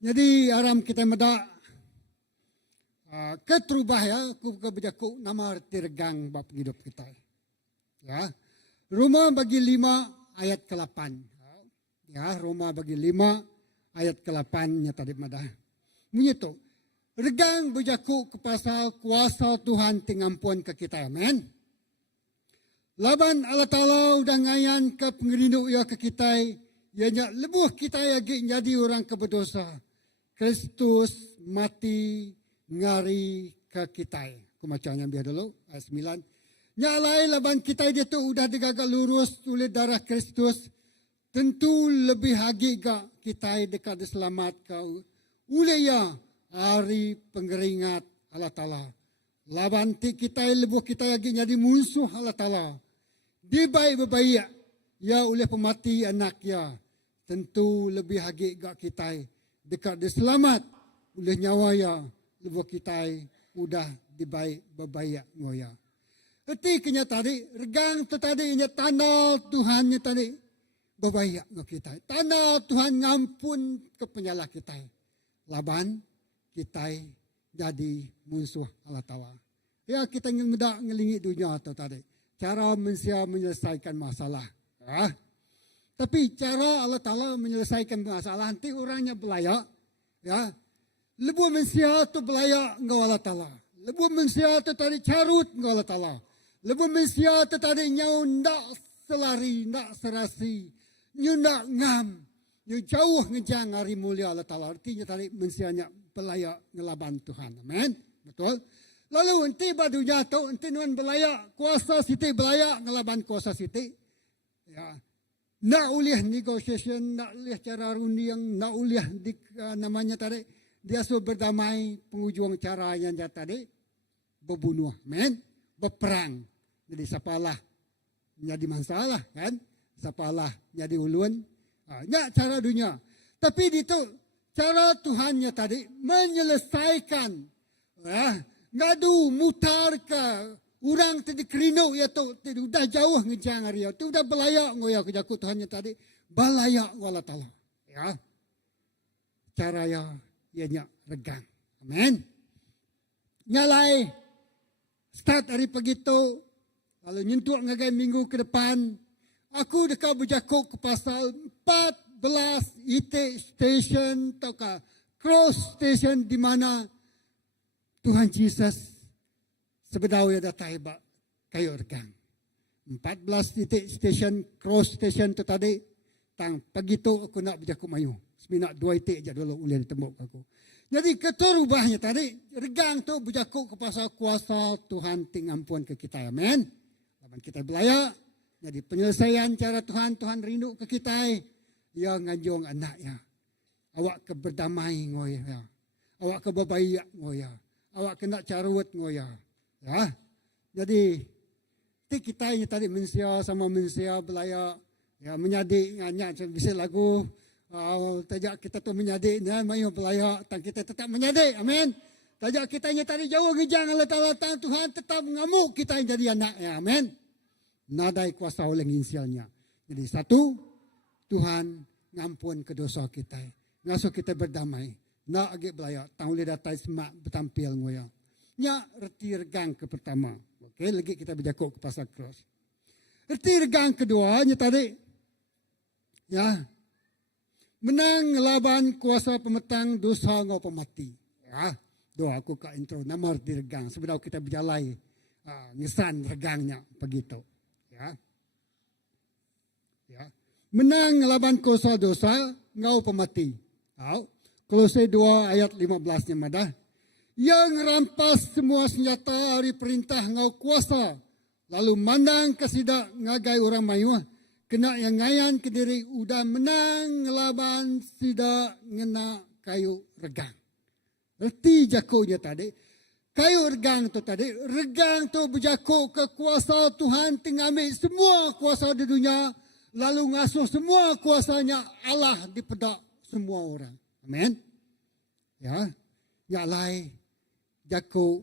Jadi aram kita meda keterubah ya, aku berjaku nama tirgang bab penghidup kita. Ya. Roma bagi 5 ayat ke-8. Ya, Roma bagi 5 ayat ke-8 nya tadi meda. Menyetuk. Regang berjakuk ke pasal kuasa Tuhan tingampuan ke kita. Amen. Laban Allah Ta'ala udah ngayan ke pengerindu ia ke kita. Ianya lebuh kita lagi jadi orang ke berdosa. Kristus mati ngari ke kita. Aku macamnya biar dulu. Ayat 9. Nyalai laban kita dia tu udah digagal lurus oleh darah Kristus. Tentu lebih hagi gak kita dekat diselamat kau. Oleh ya hari pengeringat Allah Ta'ala. Laban ti kita lebuh kita lagi jadi musuh Allah Ta'ala. Dibaik berbaik ya oleh pemati anak ya. Tentu lebih hagi gak kita dekat diselamat oleh nyawa ya. Lebuh kita udah dibaik berbaik ngoya. Erti kenya tadi regang tu tadi nya tanda Tuhannya tadi berbaik ngok kita. Tanda Tuhan ngampun ke penyalah kita. Laban kita jadi musuh Allah Ta'ala. Ya kita ngedak ngelingi dunia tu tadi. Cara manusia menyelesaikan masalah. Ya. Tapi cara Allah Ta'ala menyelesaikan masalah nanti orangnya belayak. Ya. Lebu manusia tu belayak ngau Allah Ta'ala. Lebu manusia tu tadi carut ngau Allah Ta'ala. Lebu manusia tu tadi nyau ndak selari, ndak serasi. Nyu ndak ngam. Nyu jauh ngejang hari mulia Allah Ta'ala. Artinya tadi manusianya belayak ngelaban Tuhan. Amin. Betul. Lalu enti badunya tu, enti nuan belayak, kuasa siti belayak ngelaban kuasa siti. Ya. Nak uliah negotiation, nak uliah cara rundiang, nak uliah namanya tadi, dia suruh berdamai penghujung cara yang tadi, berbunuh, men, berperang. Jadi siapalah jadi masalah kan, siapalah jadi ulun. Nyak cara dunia. Tapi itu cara Tuhannya tadi menyelesaikan. Ngadu mutar ke orang tadi kerino ya tu udah jauh ngejang hari tu udah belayak ngoya kejaku Tuhannya tadi balayak wala Ta'ala ya cara ya ianya regang. Amin. Nyalai start hari begitu lalu nyentuh ngagai minggu ke depan aku dekat berjakuk ke pasal 14 IT station atau cross station di mana Tuhan Yesus sebenarnya datang hebat kayu regang. 14 titik station, cross station tu tadi. Tang pagi tu aku nak berjakuk mayu. Seminat 2 titik je dulu boleh ditembuk aku. Jadi keterubahnya tadi, regang tu berjakuk ke pasal kuasa Tuhan tingampuan ke kita. Amin. Laban kita belayak, jadi penyelesaian cara Tuhan, Tuhan rindu ke kita. Ya nganjung anaknya. Awak ke berdamai ngoya. Awak ke berbaik ngoya. Awak kena carut ngoya. Ya. Jadi kita ini tadi manusia sama manusia belayak ya menyadik nganyak bisa lagu tajak kita tu menyadik dan mayu belayak tang kita tetap menyadik. Amin. Tajak kita ini tadi jauh ngejang Allah Ta'ala tang Tuhan tetap mengamuk kita yang jadi anaknya. Amin. Nadai kuasa oleh insialnya. Jadi satu Tuhan ngampun ke dosa kita. Ngasuh kita berdamai. Nak agak belayak, tang boleh datai semak bertampil ngoya. Nya reti regang ke pertama. Okey, lagi kita berjakuk ke pasal cross. Reti regang kedua nya tadi. Ya. Menang laban kuasa pemetang dosa ngau pemati. Ya. Doa aku ke intro nama reti regang. Sebenarnya kita berjalai ngesan regangnya begitu. Ya. Ya. Menang laban kuasa dosa ngau pemati. Tahu? Kolose 2 ayat 15-nya madah. Yang rampas semua senjata hari perintah ngau kuasa. Lalu mandang kesidak ngagai orang mayuh. Kena yang ngayan ke diri udah menang ngelaban sidak ngena kayu regang. Erti jakunya tadi. Kayu regang tu tadi. Regang tu berjakuk ke kuasa Tuhan tengambil semua kuasa di dunia. Lalu ngasuh semua kuasanya Allah di pedak semua orang. Amin. Ya, ya lai jaku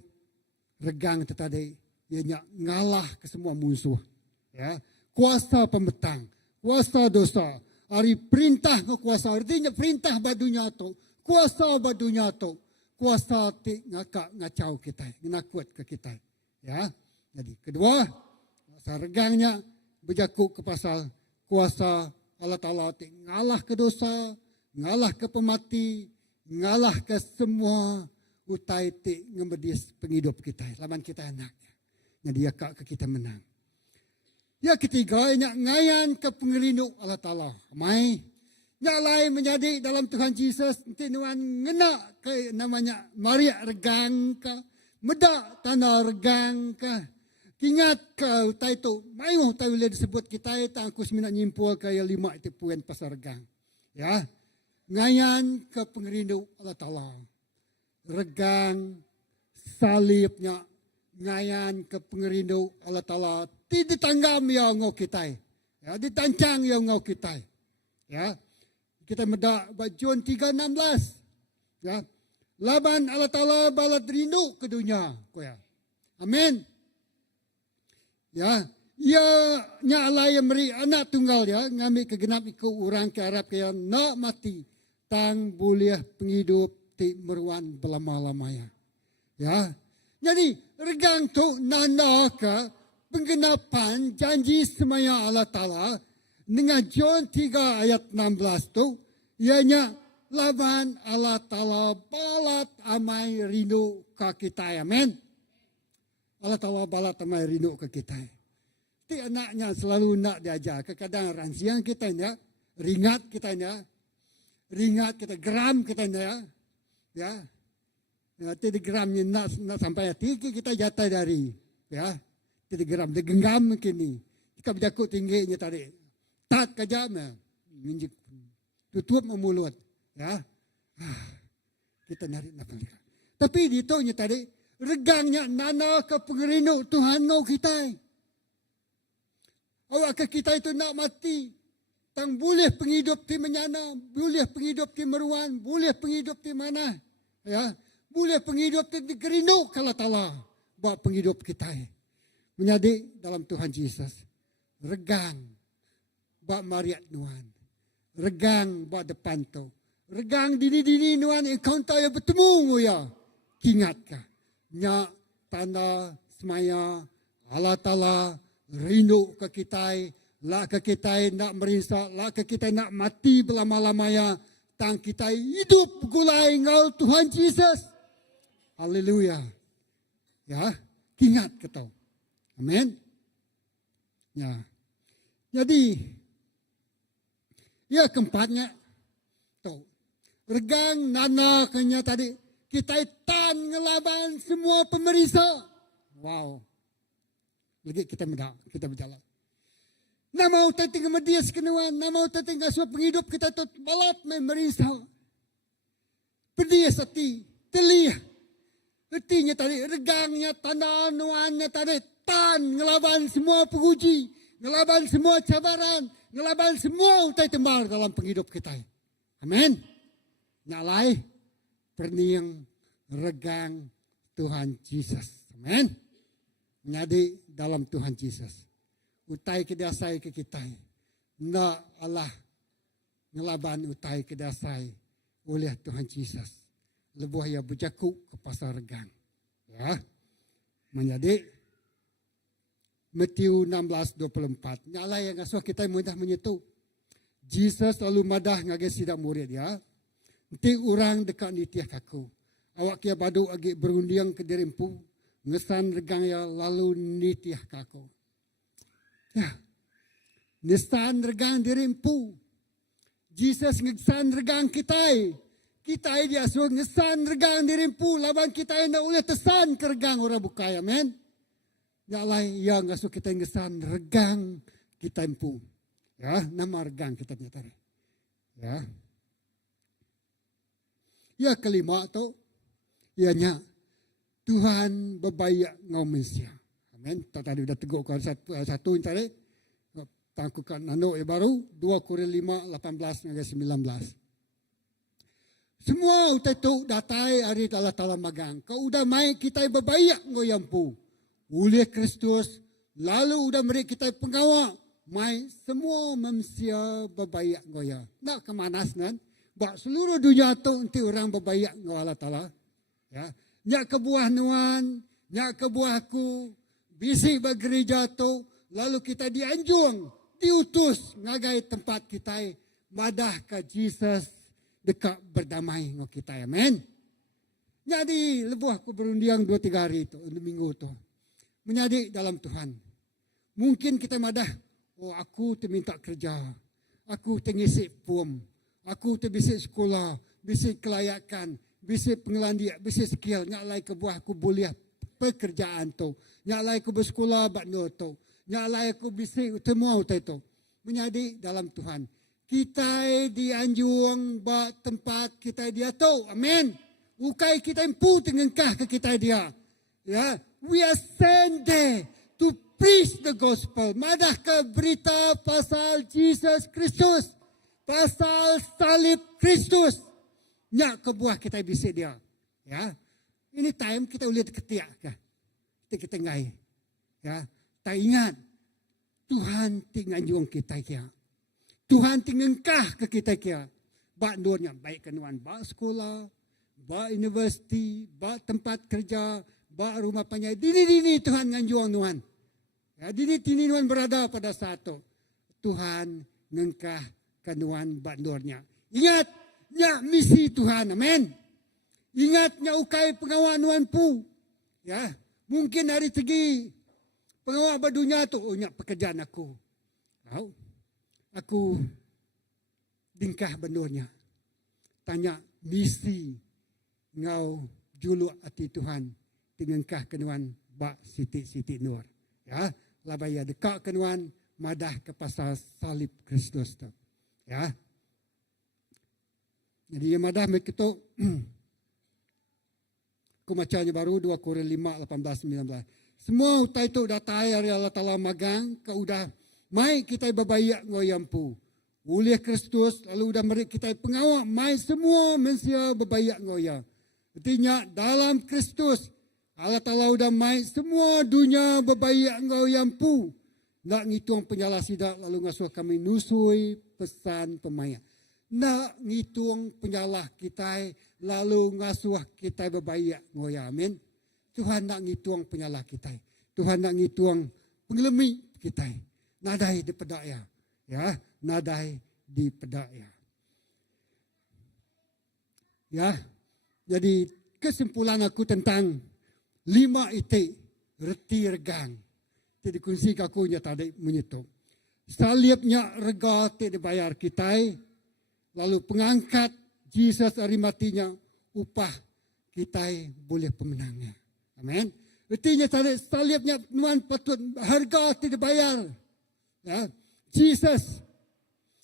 regang tu tadi, ia ngalah ke semua musuh. Ya, kuasa pemetang, kuasa dosa, hari perintah ke kuasa, artinya perintah badunya tu, kuasa badunya tu, kuasa ti ngacau kita, menakut ke kita. Ya, jadi kedua, kuasa regangnya berjakuk ke pasal kuasa Allah Ta'ala ti ngalah ke dosa, ngalah ke pemati, ngalah ke semua utai ti ngemedis penghidup kita. Laban kita anak. Jadi ya kak ke kita menang. Ya ketiga, nak ngayan ke pengelinduk Allah Ta'ala. Mai, nak lain menjadi dalam Tuhan Yesus. Nanti nuan ngena ke namanya Maria regang ke. Medak tanah regang ke. Ingat ke utai tu. Mayuh tahu boleh disebut kita. Tak aku seminat nyimpul ke yang 5 itu poin pasal regang. Ya. Ngayan ke pengelinduk Allah Ta'ala. Regang salibnya. Ngayan ke pengelinduk Allah Ta'ala. Ti ditanggam yang ngau kita. Ya, ditancang yang ngau kita. Ya. Kita medak John 3:16. Ya. Laban Allah Ta'ala balat rindu ke dunia. Ya. Amin. Ya. Ya nyala yang beri anak tunggal ya. Ngambil kegenap ikut orang ke Arab ke yang nak mati. Tang boleh penghidup ti meruan belama-lamanya. Ya. Jadi regang tu nanda ke penggenapan janji semaya Allah Ta'ala dengan John 3 ayat 16 tu ianya laban Allah Ta'ala balat amai rindu ke kita. Amin. Allah Ta'ala balat amai rindu ke kita. Ti anaknya selalu nak diajar. Kadang-kadang ransiang kita ya, ringat kita ya, ringat kita, geram kita ya. Ya. Nanti digramnya nak sampai hati kita jatuh dari ya tidak geram dia genggam kini jika berjakut tingginya tadi tak kejam minjik tutup mulut ya kita narik nafas tapi ditonya tadi regangnya nana ke pengerinduk Tuhan ngau kita awak ke kita itu nak mati tang boleh penghidup di menyana boleh penghidup di meruan boleh penghidup di mana ya boleh penghidup di gerinduk kalau Allah buat penghidup kita. Menjadi dalam Tuhan Yesus. Regang buat Maria nuan. Regang buat depan tu. Regang dini-dini nuan engkau yang bertemu ya. Ingatkah? Nyak tanda semaya Allah Ta'ala rindu ke kita. Lah ke kita nak merinsak. Lah ke kita nak mati belama-lamanya. Tang kita hidup gulai ngau Tuhan Yesus. Haleluya. Ya, ingat ketau. Amin. Ya. Jadi ya keempatnya tu. Regang nana kenya tadi kita tan ngelaban semua pemerintah. Wow. Lagi kita berjalan. Nak mau tinggal medias kenuan, nak mau tinggal semua penghidup kita tu balat memerintah. Pedias hati, telih. Artinya tadi regangnya, tanah nuannya tadi tan ngelaban semua penguji, ngelaban semua cabaran, ngelaban semua utai tembal dalam penghidup kita. Amin. Nyalai perniang regang Tuhan Yesus. Amin. Menjadi dalam Tuhan Yesus. Utai kedasai ke kita. Na Allah ngelaban utai kedasai oleh Tuhan Yesus. Lebuh yang berjakuk ke pasar regang. Ya. Menjadi Matius 16:24. Nyala yang asuh kita mudah menyentuh. Jesus lalu madah ngagai sidak murid ya. Nanti orang dekat nitiah kaku. Awak kia badu agi berundiang ke dirimpu. Ngesan regang ya lalu nitiah kaku. Ya. Ngesan regang dirimpu. Jesus ngesan regang kita. Kita dia suruh ngesan regang dirimpu. Laban kita nak boleh tesan ke regang orang bukai. Amin. Ya lain yang asuh kita ngesan regang kita empu. Ya, nama regang kita nyata. Ya. Ya kelima tu. Ianya Tuhan berbaik ngau Malaysia. Amin. Tadi sudah tegur kau satu tadi. Tangkukan anak yang baru 2 Korintus 5:18-19. Semua utai tu datai hari Allah Ta'ala magang. Kau udah mai kita berbaik ngoyampu. Oleh Kristus. Lalu udah beri kita pengawal. Mai semua manusia berbaik ngoya. Nak kemanas nan. Bak seluruh dunia tu nanti orang berbaik ngoy Allah Ta'ala. Ya. Nyak ke buah nuan. Nyak ke buahku. Bisik bergereja tu. Lalu kita dianjung. Diutus ngagai tempat kita. Madah ke Jesus. dekat berdamai dengan kita. Amen. Jadi lebuh aku berundiang 2-3 hari tu, minggu tu. Menjadi dalam Tuhan. Mungkin kita madah, oh aku terminta kerja. Aku tengisi pom. Aku terbisik sekolah, bisik kelayakan, bisik pengelandia, bisik skill. Nyak lai ke buah aku boleh pekerjaan tu. Nyak lai aku bersekolah bakno tu. Nyak lai aku bisik semua tu. Menjadi dalam Tuhan. Kita dianjung bak tempat kita dia tu. Amin. Ukai kita empu tengengkah ke kita dia. Ya, we are sent there to preach the gospel. Madah ke berita pasal Jesus Kristus. Pasal salib Kristus. Nyak ke buah kita bisik dia. Ya. Ini time kita boleh ketiak ke. Kita ngai. Ya. Tak ingat. Tuhan tinganjung kita kia. Tuhan tingengkah ke kita kia. Bak nurnya baik kenuan. Bak sekolah. Bak universiti. Bak tempat kerja. Bak rumah penyai. Dini Tuhan nganjuang Tuhan. Ya, dini Tuhan berada pada saat itu. Tuhan ngengkah kenuan bak nurnya. Ingat. Nyak misi Tuhan. Amin. Ingat nyak ukai pengawal Tuhan pu. Ya. Mungkin dari segi pengawal berdunia tu. Oh nyak pekerjaan aku. Tahu. Aku dingkah benurnya. Tanya misi ngau juluk hati Tuhan. Tingengkah kenuan bak siti nur. Ya. Labaya dekat kenuan madah ke pasal salib Kristus tu. Ya. Jadi yang madah begitu. Aku macamnya baru 2 Korintus 5, 18, 19. Semua utai itu dah tayar Allah Ta'ala magang. Kau udah mai kita berbayak ngoyampu. Oleh Kristus lalu udah merik kita pengawal. Mai semua manusia berbayak ngoya. Artinya dalam Kristus. Allah Ta'ala udah mai semua dunia berbayak ngoyampu. Nak ngitung penyalah sidak lalu ngasuh kami nusui pesan pemaya. Nak ngitung penyalah kita lalu ngasuh kita berbayak ngoya. Amin. Tuhan nak ngitung penyalah kita. Tuhan nak ngitung pengelemi kita. Nadai di pedaya. Ya, nadai di pedaya. Ya. Jadi kesimpulan aku tentang 5 itik reti regang. Jadi kunci aku nya tadi menyetuk. Salibnya rega tidak dibayar kita. Lalu pengangkat Jesus Arimatinya upah kita boleh pemenangnya. Amin. Artinya salibnya Tuhan patut harga tidak dibayar. Ya. Jesus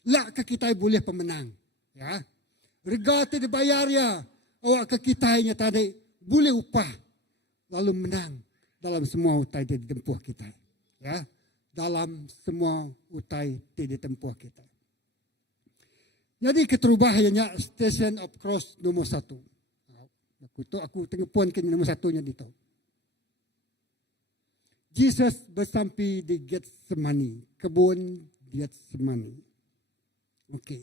lah ke kita boleh pemenang. Ya. Harga tidak dibayar ya. Awak ke kitanya tadi boleh upah lalu menang dalam semua utai yang ditempuh kita. Ya. Dalam semua utai yang ditempuh kita. Jadi keterubahannya Station of Cross nomor 1. Aku tengah puan ke nomor 1-nya di tu. Jesus bersampai di Getsemani, kebun Getsemani. Okey.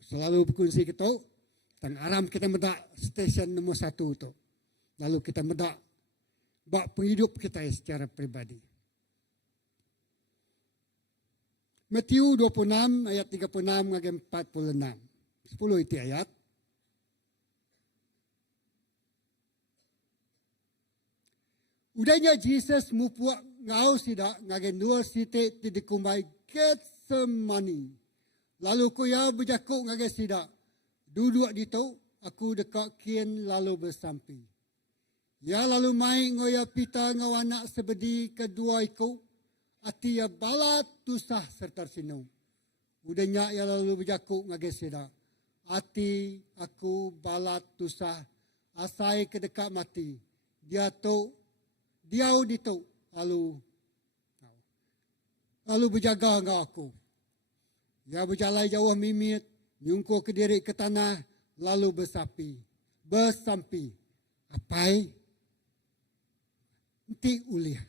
Selalu berkongsi kita tentang aram kita medak stesen nomor 1 tu. Lalu kita medak bak penghidup kita secara pribadi. Matius 26 ayat 36 hingga 46. 10 itu ayat. Udahnya Jesus mupuak ngau sidak ngagen 2 sitik di kumbai Getsemani. Lalu ku ya berjakuk ngagen sidak. Duduk di tu aku dekat kian lalu bersampi. Ya lalu mai ngoya pita ngau anak sebedi kedua iku. Ati ya balat tusah serta sinung. Udahnya ya lalu berjakuk ngagen sidak. Ati aku balat tusah asai ke dekat mati. Dia tu diau di tu lalu berjaga dengan aku. Dia berjalan jauh mimit, nyungkur ke diri ke tanah, lalu bersampi. Apai? Nanti uliah.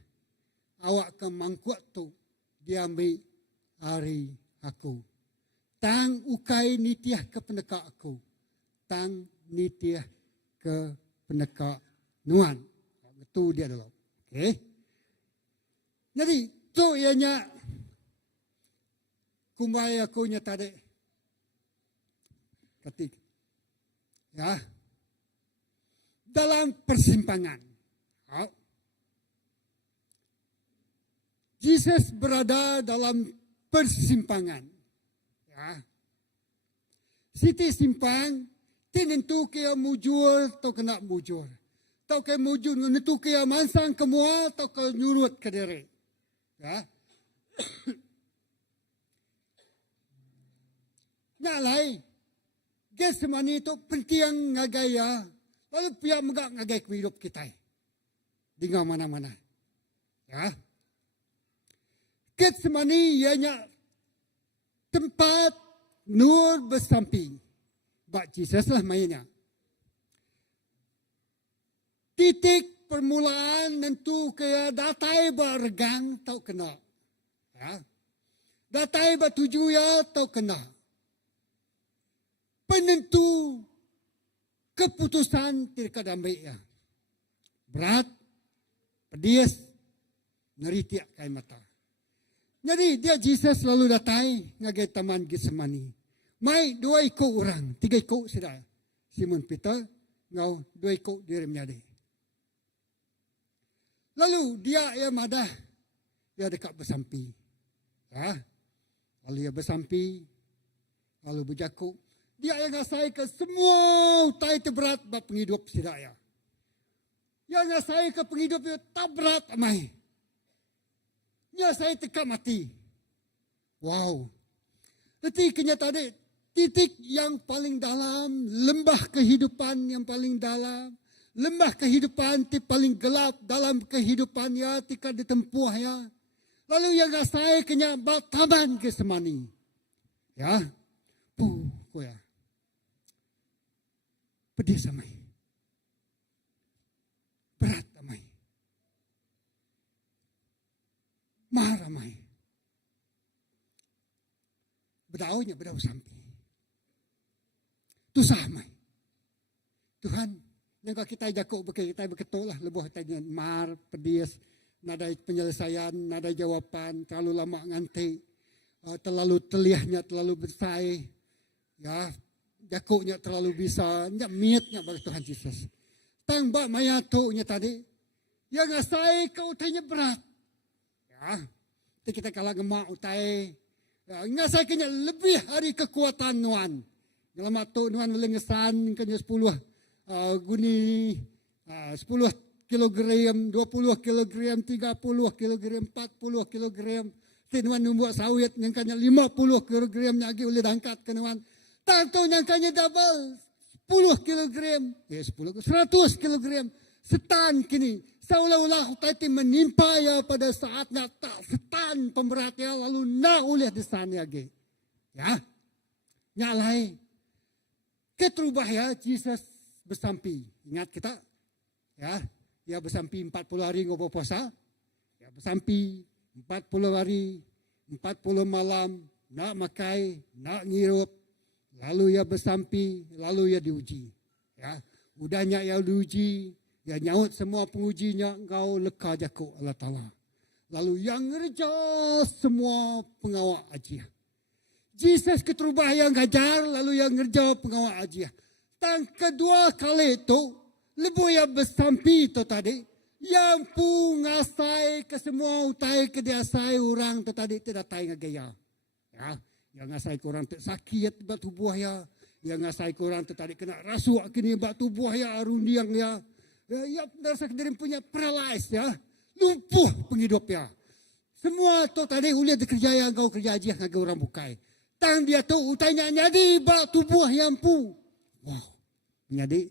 Awak ke mangkuk tu, diambil hari aku. Tang ukai nitiah ke pendekat aku. Tang nitiah ke pendekat nuan. Itu dia dulu. Okay. Jadi, tu ianya kumbai aku nya tadi. Ketik Ya. Dalam persimpangan. Ya. Yesus berada dalam persimpangan. Ya. Siti simpang, tinentu kaya mujur atau kena mujur. Tau kaya mujur, nentu kaya mansang kemua atau kaya nyurut ke diri. Ya. Nyalai, Getsemani itu penting ngagaya, lalu pihak megak ngagai hidup kita. Di mana-mana. Ya. Getsemani ianya tempat nur bersamping. Bak Jesus lah mainnya. Titik permulaan nentu kaya datai berregang tau kena. Ya. Datai bertuju ya tau kena. Penentu keputusan tidak damai ya. Berat, pedis, neritiak kai mata. Jadi dia Jesus selalu datai ngagai taman Getsemani. Mai 2 ikut orang, 3 ikut sudah. Simon Peter, ngau 2 ikut diri menyadi. Lalu dia madah, dia dekat bersampi. Ya. Lalu dia bersampi, lalu berjakuk. Dia yang ngasai ke semua utai terberat bak penghidup sudah ya. Yang ngasai ke penghidup itu tak berat amai. Ya saya tekak mati. Wow. Jadi kenyataan titik yang paling dalam, lembah kehidupan yang paling dalam, lembah kehidupan yang paling gelap dalam kehidupannya ketika ditempuh ya. Lalu yang saya kena taman Getsemani. Ya. Ya. Pedih samai. Berat amai. Maramai. Bedaunya bedau sampai. Tu samai. Tuhan, yang kita jakuk kita beketul lah lebuh tadi mar pedis, nada penyelesaian, nada jawapan, terlalu lama nganti, terlalu telihnya terlalu bersai, ya jakuknya terlalu bisa, nyak miatnya bagi Tuhan Yesus. Tangbak mayatunya tadi, yang ngasai kau tanya berat. Ya, kita kalah gemak utai. Ya, ngasai kena lebih hari kekuatan nuan. Dalam tu nuan melengesan kena 10 guni 10 kilogram, 20 kilogram, 30 kilogram, 40 kilogram. Nuan membuat sawit yang kena 50 kilogram lagi boleh dangkat ke nuan. Tahu yang kena double 10 kilogram, 100 kilogram. Setan kini. Seolah-olah tadi menimpa ya pada saatnya tak setan pemberatnya lalu nak oleh desannya lagi. Ya. Nyalai. Keterubah ya Jesus bersampi. Ingat kita. Ya. Dia bersampi 40 hari ngopo puasa. Ya bersampi 40 hari, 40 malam, nak makai, nak ngirup. Lalu ya bersampi, lalu ya diuji. Ya. Udahnya ya diuji. Ya nyaut semua pengujinya engkau leka jakuk Allah Ta'ala. Lalu yang ngerja semua pengawal ajiah. Jesus keterubah yang ngajar lalu yang ngerja pengawal ajiah. Dan kedua kali itu lebu yang bersampi itu tadi. Yang pun ngasai ke semua utai kediasai orang itu tadi tidak tahu ngagaya. Ya, yang ngasai ke orang sakit batu buah ya. Yang ngasai ke orang itu tadi kena rasuak kini batu buah ya arundiang ya. Ya, darah diri punya paralyzed ya. Lumpuh penghidup ya. Semua tu tadi uliah dikerjaya kau kerja aja ngagai orang bukai. Tang dia tu utainya nyadi bak tubuh yang pu. Wow. Nyadi.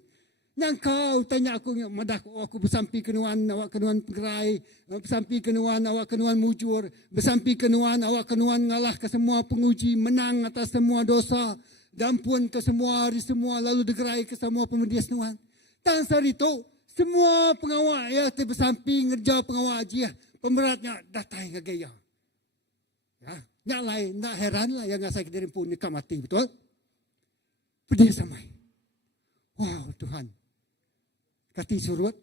Yang kau tanya aku madah aku bersampi kenuan awak kenuan pegerai, bersampi kenuan awak kenuan mujur, bersampi kenuan awak kenuan ngalah ke semua penguji, menang atas semua dosa, dampun ke semua hari semua lalu digerai ke semua pemedias nuan. Tang sari tu semua pengawal ya bersampi ngerja pengawal aja pemeratnya datang ke gaya. Ya, nyak lain nak heran lah yang ngasai ke diri pun nikah mati betul. Pedih samai. Wow Tuhan. Kati surut.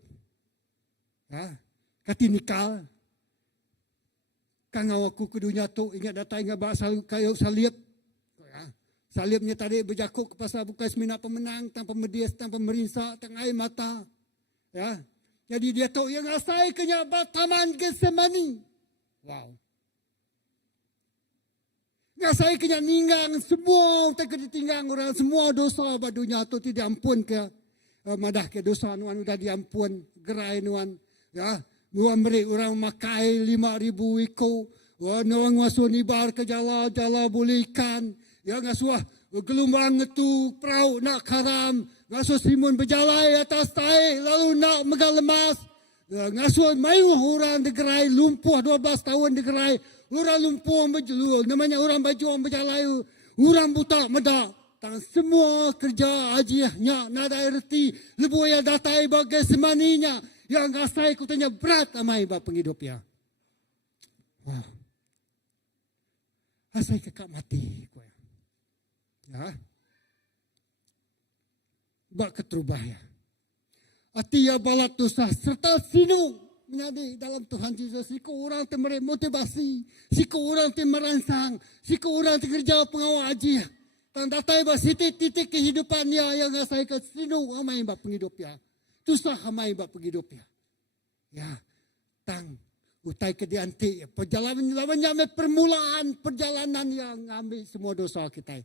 Ya, kati nikal. Kang awaku ke dunia tu ingat datang ingat bahasa kayu salib. Ya, Salibnya tadi berjakuk ke pasal bukan semina pemenang, tanpa medias, tanpa merinsak, tanpa air mata. Ya. Jadi dia tahu yang asai kenya Taman Getsemani. Wow. Ngasai kenya ninggang semua tak ditinggang orang semua dosa badunya tu tidak ampun ke madah ke dosa nuan udah diampun gerai nuan ya nuan beri orang makai 5,000 iko nuan ngasuh nibar ke jala boleh ikan ya ngasuh gelombang itu perahu nak karam ngasuh simun berjalai atas tai lalu nak megang lemas ngasuh mayu orang digerai lumpuh 12 tahun digerai. Orang lumpuh namanya orang baju berjalayu, orang buta medak. Tang semua kerja ajiahnya nada erti lebu ya datai bagai semaninya yang asai kutanya berat amai ba penghidup ya. Wah. Asai kekak mati ko ya. Ya. Ba ketrubah ya. Atia balat dosa serta sinu menjadi dalam Tuhan Yesus. Siku orang temerek motivasi. Siku orang temerangsang. Siku orang kerja pengawal haji. Tang datai ba titik kehidupannya yang asai ke sinu amai ba penghidup ya. Tusah amai ba penghidup ya. Ya. Tang utai ke dianti. Perjalanan lawannya permulaan perjalanan yang ngambil semua dosa kita.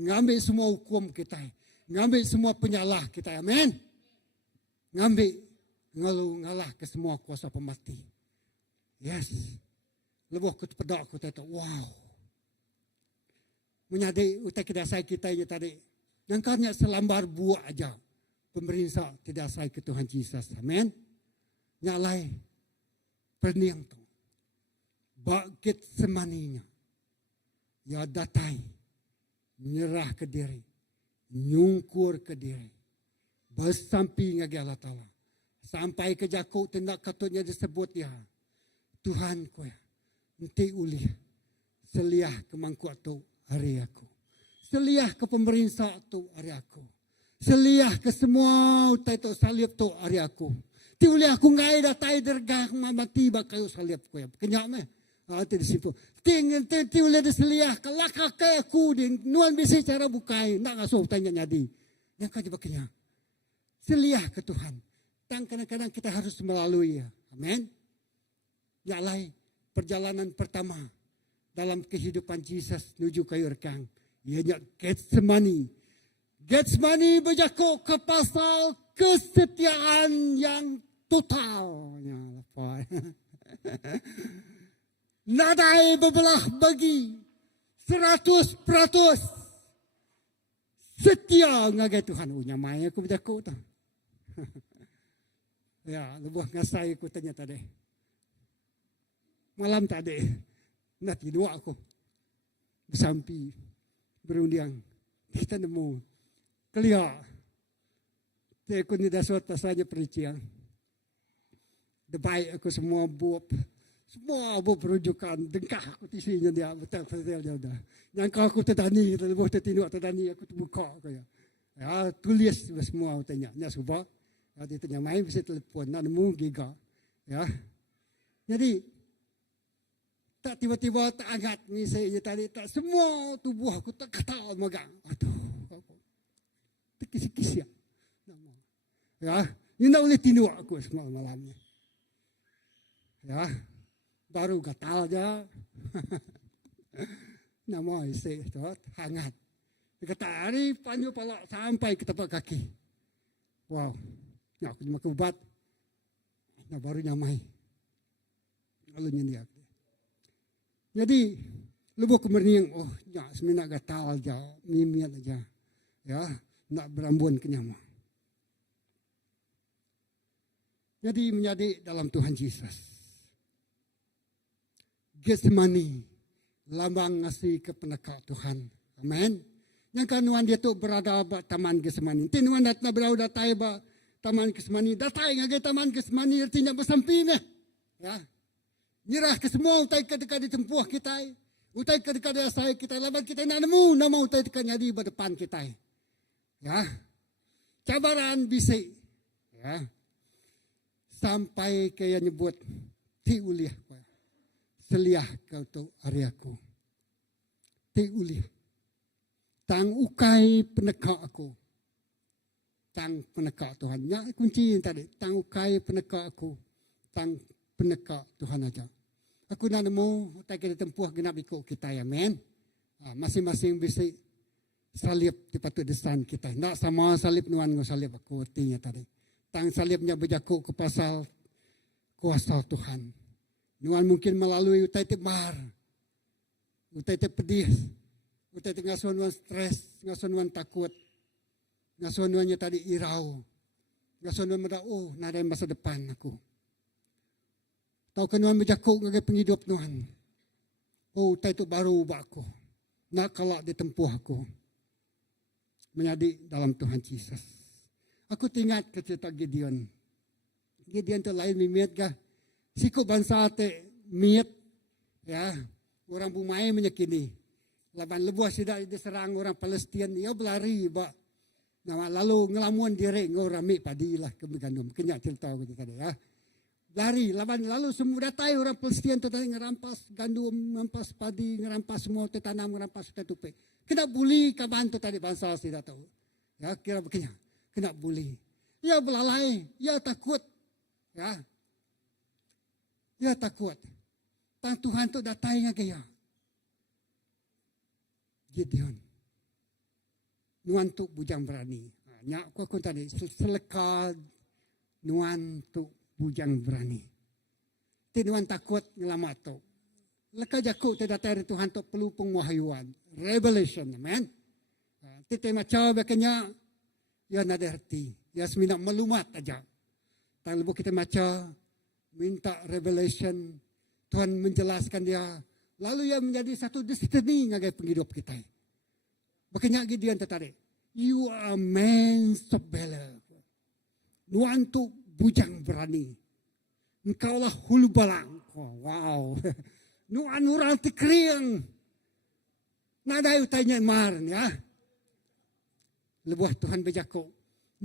Ngambil semua hukum kita. Ngambil semua penyalah kita. Amin. Ngambil ngalah ke semua kuasa pemati. Yes. Lebuh ke pedak aku tadi. Wow. Menyadari utai kedasai kita ini tadi. Nangkarnya selambar buah aja. Pemerintah tidak asai ke Tuhan Yesus. Amin. Nyalai. Perniang tu. Bakit semaninya. Ya datai. Nyerah ke diri. Nyungkur ke diri. Bersampi ngagi Allah Ta'ala. Sampai ke jakuk tindak katutnya disebut ya. Tuhan ko ya. Nanti ulih. Seliah ke mangkuk tu hari aku. Seliah ke pemerintah tu hari aku. Seliah ke semua utai tu salib tu hari aku. Ti ulih aku ngai datai dergah mati bakayu salib ko ya. Kenyak meh. Ti disitu. Ti ulih diseliah ke lakak ke aku din nuan bisi cara bukai nak ngasuh tanya nyadi. Yang kaji baknya. Seliah ke Tuhan. Kadang-kadang kita harus melalui ya. Amin. Nyalai perjalanan pertama dalam kehidupan Yesus menuju kayu rekang. Ianya Getsemani. Getsemani berjakuk ke pasal kesetiaan yang total. Nadai berbelah bagi 100% setia ngagai Tuhan. Nyamai aku berjakuk tu. Ya, lebuh ngasai aku tanya tadi. Malam tadi, nak tidur aku. Bersampi, berundiang. Kita nemu. Kelia. Aku ni dah suat pasanya perician. Debai aku semua buat. Semua buat perujukan. Dengkah aku tisinya dia. Betul-betul dia dah. Yang aku terdani. Lebuh tertinuk terdani. Aku terbuka. Ya, tulis semua aku tanya. Nak subah. Dia tanya main bisa telefon, nak nemu giga. Ya. Jadi, tak tiba-tiba tak angkat misalnya tadi. Tak semua tubuh aku tak kata megang. Aduh. Terkisi-kisi. Ya. Ini tak boleh tidur aku semalam malamnya. Ya. Baru gatal aja. Nama isi itu hangat. Dia kata hari panjang pala sampai ke tapak kaki. Wow. Ya, aku cuma kebubat. Nah, baru nyamai. Lalu nyendiak. Jadi, lebuh kemerniang. Oh, ya, sebenarnya gatal aja. Mimiat aja. Ya, nak berambun kenyama. Jadi, menjadi dalam Tuhan Yesus. Getsemani. Lambang ngasih ke pendekat Tuhan. Amin. Yang kanuan dia tu berada di Taman Getsemani. Tinuan datang berada datai ba Taman Getsemani. Datai ngagai Taman Getsemani artinya bersampi meh. Ya. Nyerah ke semua utai ketika ditempuh kita. Utai ketika dia asai kita. Laban kita nak nemu nama utai ketika nyadi di depan kita. Ya. Cabaran bisik. Ya. Sampai ke yang nyebut ti uliah. Seliah kau tu hari aku. Ti uliah. tang ukai penekak aku. Tang penekak Tuhan. Ya, kunci yang tadi. Tang ukai penekak aku. Tang penekak Tuhan aja. Aku nak nemu, tak kita tempuh genap ikut kita, amen. Masing-masing bisa salib di patut desan kita. Nak sama salib nuan dengan salib aku artinya tadi. Tang salibnya berjakuk ke pasal kuasa Tuhan. Nuan mungkin melalui utai tebar, utai pedih, utai ngasuh nuan stres, ngasuh nuan takut, ngasuh nuannya tadi irau, ngasuh nuan muda, oh nada masa depan aku. Tahu ke nuan berjakuk ngagai penghidup nuan. Oh utai itu baru ubah aku. Nak kalak ditempuh aku. Menjadi dalam Tuhan Yesus. Aku ingat ke cerita Gideon. Gideon tu lain mimiat kah? Siku bangsa te miat, ya orang Bumai menyekini. Laban lebuh sidak diserang orang Palestin, ia berlari ba. Nah, lalu ngelamuan diri ngorang mik padilah ke Begandum. Kenyak cerita aku tadi ya. Lari, lalu semua datai orang Palestin tu tadi ngerampas gandum, ngerampas padi, ngerampas semua tanam, ngerampas tupai. Kena buli kaban tu tadi bangsa tidak tahu. Ya kira begini, kena buli. Ia belalai, ia takut. Ya. Ia takut. Tang Tuhan tu datai ngagaya. Gideon. Nuan tu bujang berani. Nyak aku tadi selekal nuan tu bujang berani. Ti nuan takut ngelamat tu. Leka jakuk ti datai Tuhan tu perlu pengwahayuan. Revelation, amen. Ti macam bekanya ya nada arti. Ya semina melumat aja. Tang lebu kita macam minta revelation, Tuhan menjelaskan dia. Lalu ia menjadi satu destiny ngagai penghidup kita. Makanya Gideon tertarik. You are man of valor. Nuan tu bujang berani. Engkaulah hulu balang. Oh, wow. Nuan orang tikriang. Nada utanya mar ya. Lebuah Tuhan berjakuk.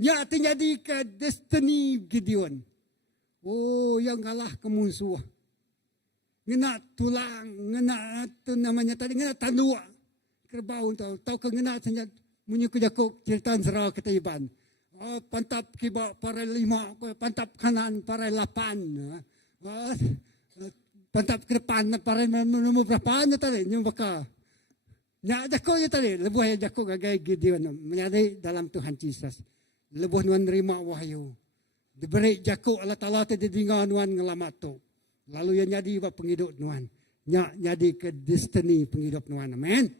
Ya terjadi ke destiny Gideon. Oh, yang kalah ke musuh. Ngena tulang, ngena tu namanya tadi, ngena tandua. Kerbau tahu ke ngena saja munyi kejakuk cerita serah kita iban. Oh, pantap kiba para 5, pantap kanan para 8. Pantap ke depan para nomor berapa tadi nyumbaka. Nya jakuk tadi, lebuh ya jakuk gagai Gideon menyadari dalam Tuhan Yesus. Lebuh nuan nerima wahyu. Diberi jakuk Allah Ta'ala te didinga nuan ngelamat tu. Lalu yang jadi buat penghidup nuan. Jadi ke destiny penghidup nuan. Amen.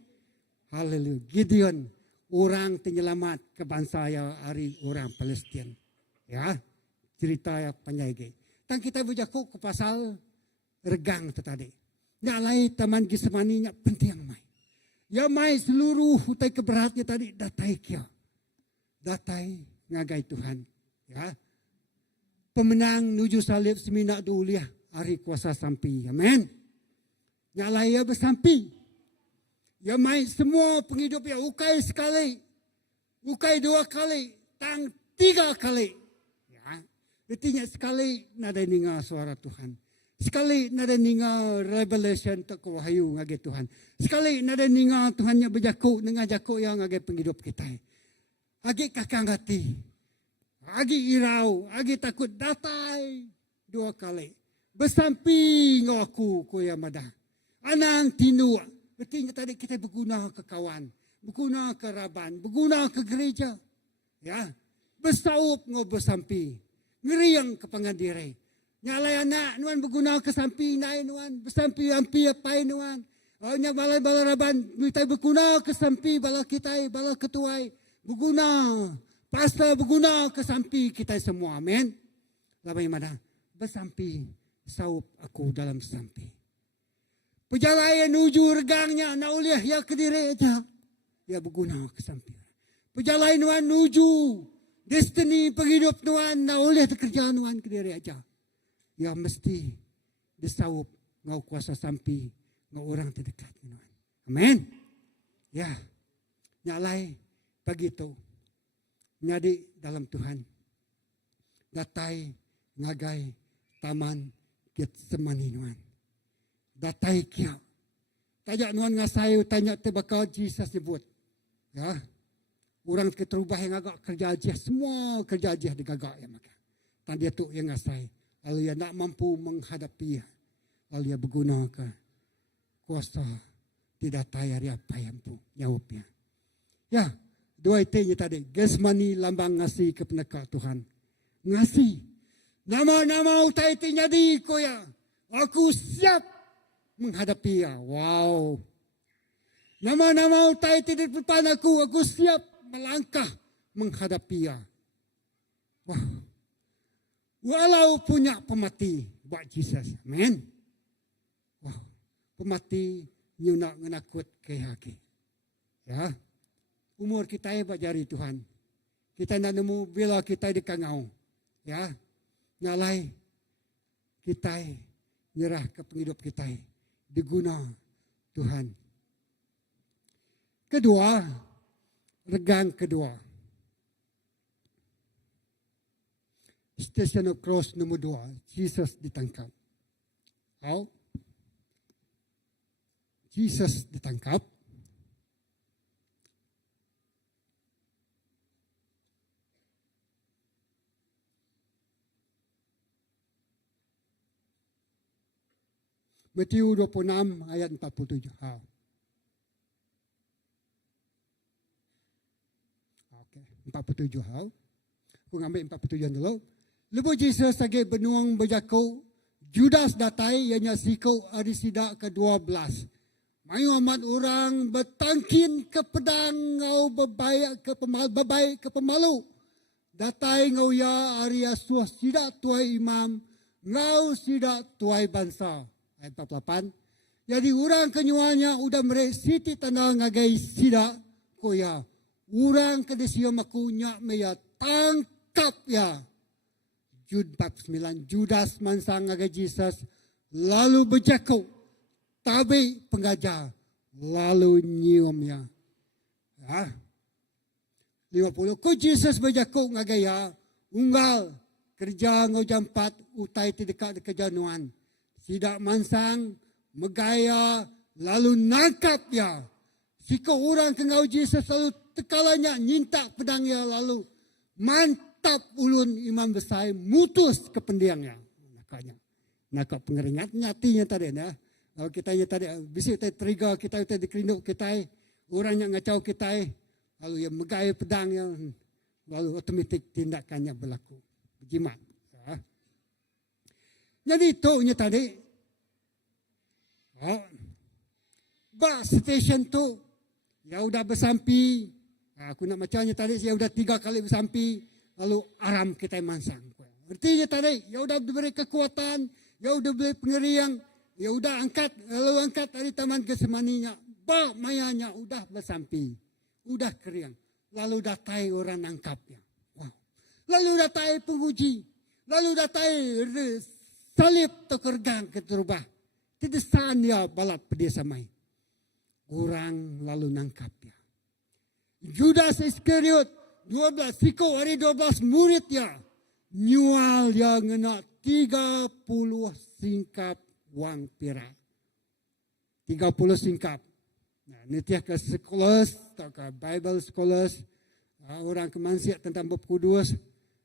Haleluya. Gideon. Orang penyelamat ke bangsa ya hari orang Palestin. Ya. Cerita yang panjang. Dan kita berjakuk ke pasal regang tu tadi. Nyalai taman Gisemani penting mai. Ya mai seluruh hutai keberatnya tadi datai kia. Datai ngagai Tuhan. Ya. Pemenang nuju salib semina duliah hari kuasa sampi. Amen. Nyalai ya bersampi. Ya main semua penghidup ya ukai sekali. Ukai 2 kali. Tang 3 kali. Ya. Artinya sekali nada ninga suara Tuhan. Sekali nada ninga revelation tak wahyu ngage Tuhan. Sekali nada ninga Tuhannya berjakuk dengan jakuk yang ngage penghidup kita. Agi kakang hati. Agi irau, agi takut datai 2 kali. Bersampi ngaku kuya madah. Anang tinua. Artinya tadi kita berguna ke kawan. Berguna ke raban. Berguna ke gereja. Ya. Bersaup ngau bersampi. Ngeriang ke pengandiri. Nyalai anak nuan berguna ke sampi naik nuan. Bersampi ampi apai nuan. Oh nya balai bala raban. Kita berguna ke sampi bala kita bala ketuai. Berguna. Pastor berguna ke sampi kita semua. Amin. Labai mana? Bersampi. Saup aku dalam sampi. Perjalanan menuju regangnya. Nak uliah ya ke diri aja. Ya berguna ke sampi. Perjalanan menuju destiny penghidup Tuhan. Nak uliah kerja Tuhan ke diri aja. Ya mesti disaup ngau kuasa sampi. Ngau orang terdekat Tuhan. Amin. Ya. Nyalai begitu. Nyadi dalam Tuhan. Datai, ngagai, taman, Getsemani nuan. Datai kia. Tajak nuan ngasai tanya te bakal Jesus sebut. Ya. Orang keterubah yang agak kerja aja, semua kerja aja digagak ya maka. Dan dia tu yang ngasai. Lalu dia nak mampu menghadapi. Lalu dia berguna ke kuasa tidak tayar apa yang pun jawabnya. Ya, dua itu tadi. Gesmani lambang ngasih kepada Tuhan. Ngasih. Nama-nama utai itu jadi ko ya. Aku siap menghadapi ya. Wow. Nama-nama utai itu di depan aku siap melangkah menghadapi ya. Wah. Walau punya pemati buat Jesus. Amen. Wah. Pemati you nak menakut ke haki. Ya. Umur kita buat jari Tuhan. Kita nak nemu bila kita di kangau. Ya. Nalai kita nyerah ke penghidup kita. Diguna Tuhan. Kedua, regang kedua. Station of Cross nomor 2. Jesus ditangkap. How? Jesus ditangkap. Matius 26 ayat 47. Okey, 47 Aku ambil 47 dulu. Lepas Jesus lagi benuang berjakau, Judas datai yang sikau hari sidak ke-12. Mayu amat orang bertangkin ke pedang ngau bebaik ke pemalu. Datai ngau ya hari asuh sidak tuai imam, ngau sidak tuai bangsa. Ayat 48. Jadi orang kenyuanya udah meresiti tanda ngagai sidak koya. Orang kedesiyo makunya meya tangkap ya. Jud 49. Judas mansang ngagai Jesus lalu berjakau. Tabi pengajar lalu nyiumnya. Ya. 50. Ko Jesus berjakau ngagai ya. Unggal kerja ngau jam 4 utai ti dekat kejanuan. Tidak mansang, megaya, lalu nangkap ya. Siko orang kengau Jesus lalu tekalanya nyinta pedang ya lalu mantap ulun imam besar mutus ke pendiangnya. Nakak pengeringat nyatinya tadi ya. Kalau kita tadi bisik tadi trigger kita tadi kerinduk kita orang yang ngacau kita lalu yang megaya pedang yang lalu otomatik tindakannya berlaku. Berjimat. Ya. Jadi itu tadi. Station tu ya udah bersampi. Aku nak macamnya tadi ya udah 3 kali bersampi lalu aram kita mansang. Artinya tadi ya udah diberi kekuatan, ya udah beri pengeriang, ya udah angkat lalu angkat dari taman kesemaninya. Mayanya udah bersampi, udah keriang. Lalu datai orang nangkapnya. Wow. Lalu datai penguji, lalu datai salib terkergang keterubah. Tidak sanya balap pedesa mai. Orang lalu nangkapnya. Judas Iskariot 12 siko hari 12 murid ya. Nyual yang ngena 30 singkap wang perak. 30 singkap. Nah, ini tiap ke sekolah, atau ke Bible scholars, orang kemansiat tentang bab kudus,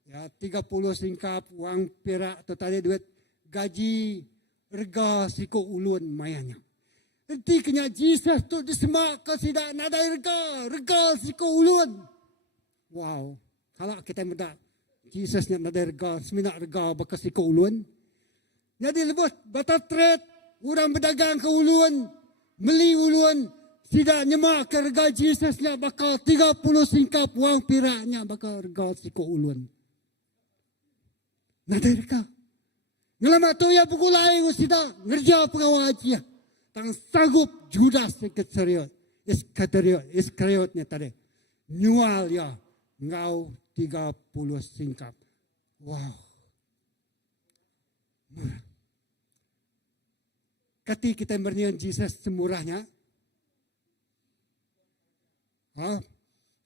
ya 30 singkap wang perak atau tadi duit gaji rega siko ulun mayanya. Nanti kena Jesus tu disemak ke sidak nadai rega siko ulun. Wow, kalau kita minta Jesus nak nadai rega, seminak rega bekas siko ulun. Jadi lebut batas trade, orang berdagang ke ulun, beli ulun, sidak nyemak ke rega Jesus nak bakal 30 singkap wang piraknya bakal rega siko ulun. Nadai rega. Ngelamat tu ya pukul lain usida ngerja pengawal haji. Tang sanggup Judas Iskariotnya tadi. Nyual ya ngau 30 singkap. Wow. Kati kita berniat Jesus semurahnya.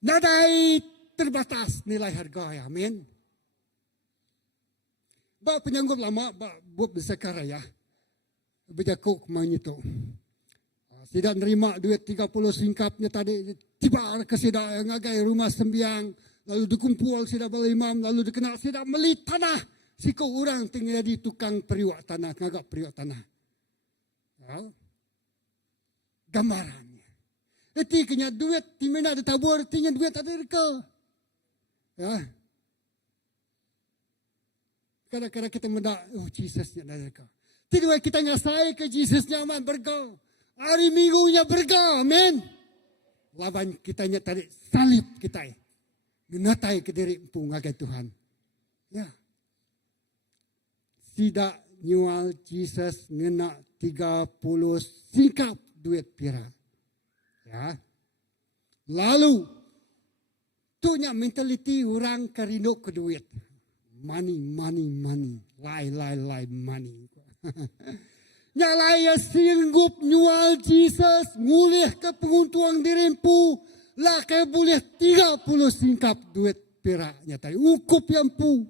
Nadai terbatas nilai harga ya. Amin. Bak penyanggup lama, bak buat besar ya. Berjakuk kemana itu. Sida nerima duit 30 singkapnya tadi, tiba ke sida ngagai rumah sembiang, lalu dikumpul sida bala imam, lalu dikenal sida meli tanah. Siko orang tinggal di tukang periwak tanah, ngagak periwak tanah. Ya. Gambarannya. Eti kena duit, timena ditabur, tinggal duit ada reka. Ya. Kadang-kadang kita mendak, oh Jesusnya ada reka. Tidak kita ngasai ke Jesusnya aman berga. Hari minggunya berga, amin. Lawan kitanya tadi salib kita. Menatai ke diri empu ngagai Tuhan. Ya. Tidak nyual Jesus ngena 30 singkap duit perak. Ya. Lalu tunya mentaliti orang karino ke duit. Money, money, money. Lie, money. Nyalai ya sanggup nyual Jesus, ngulih ke penguntuang dirimpu, lah kaya boleh 30 singkap duit peraknya tadi. Ukup yang pu.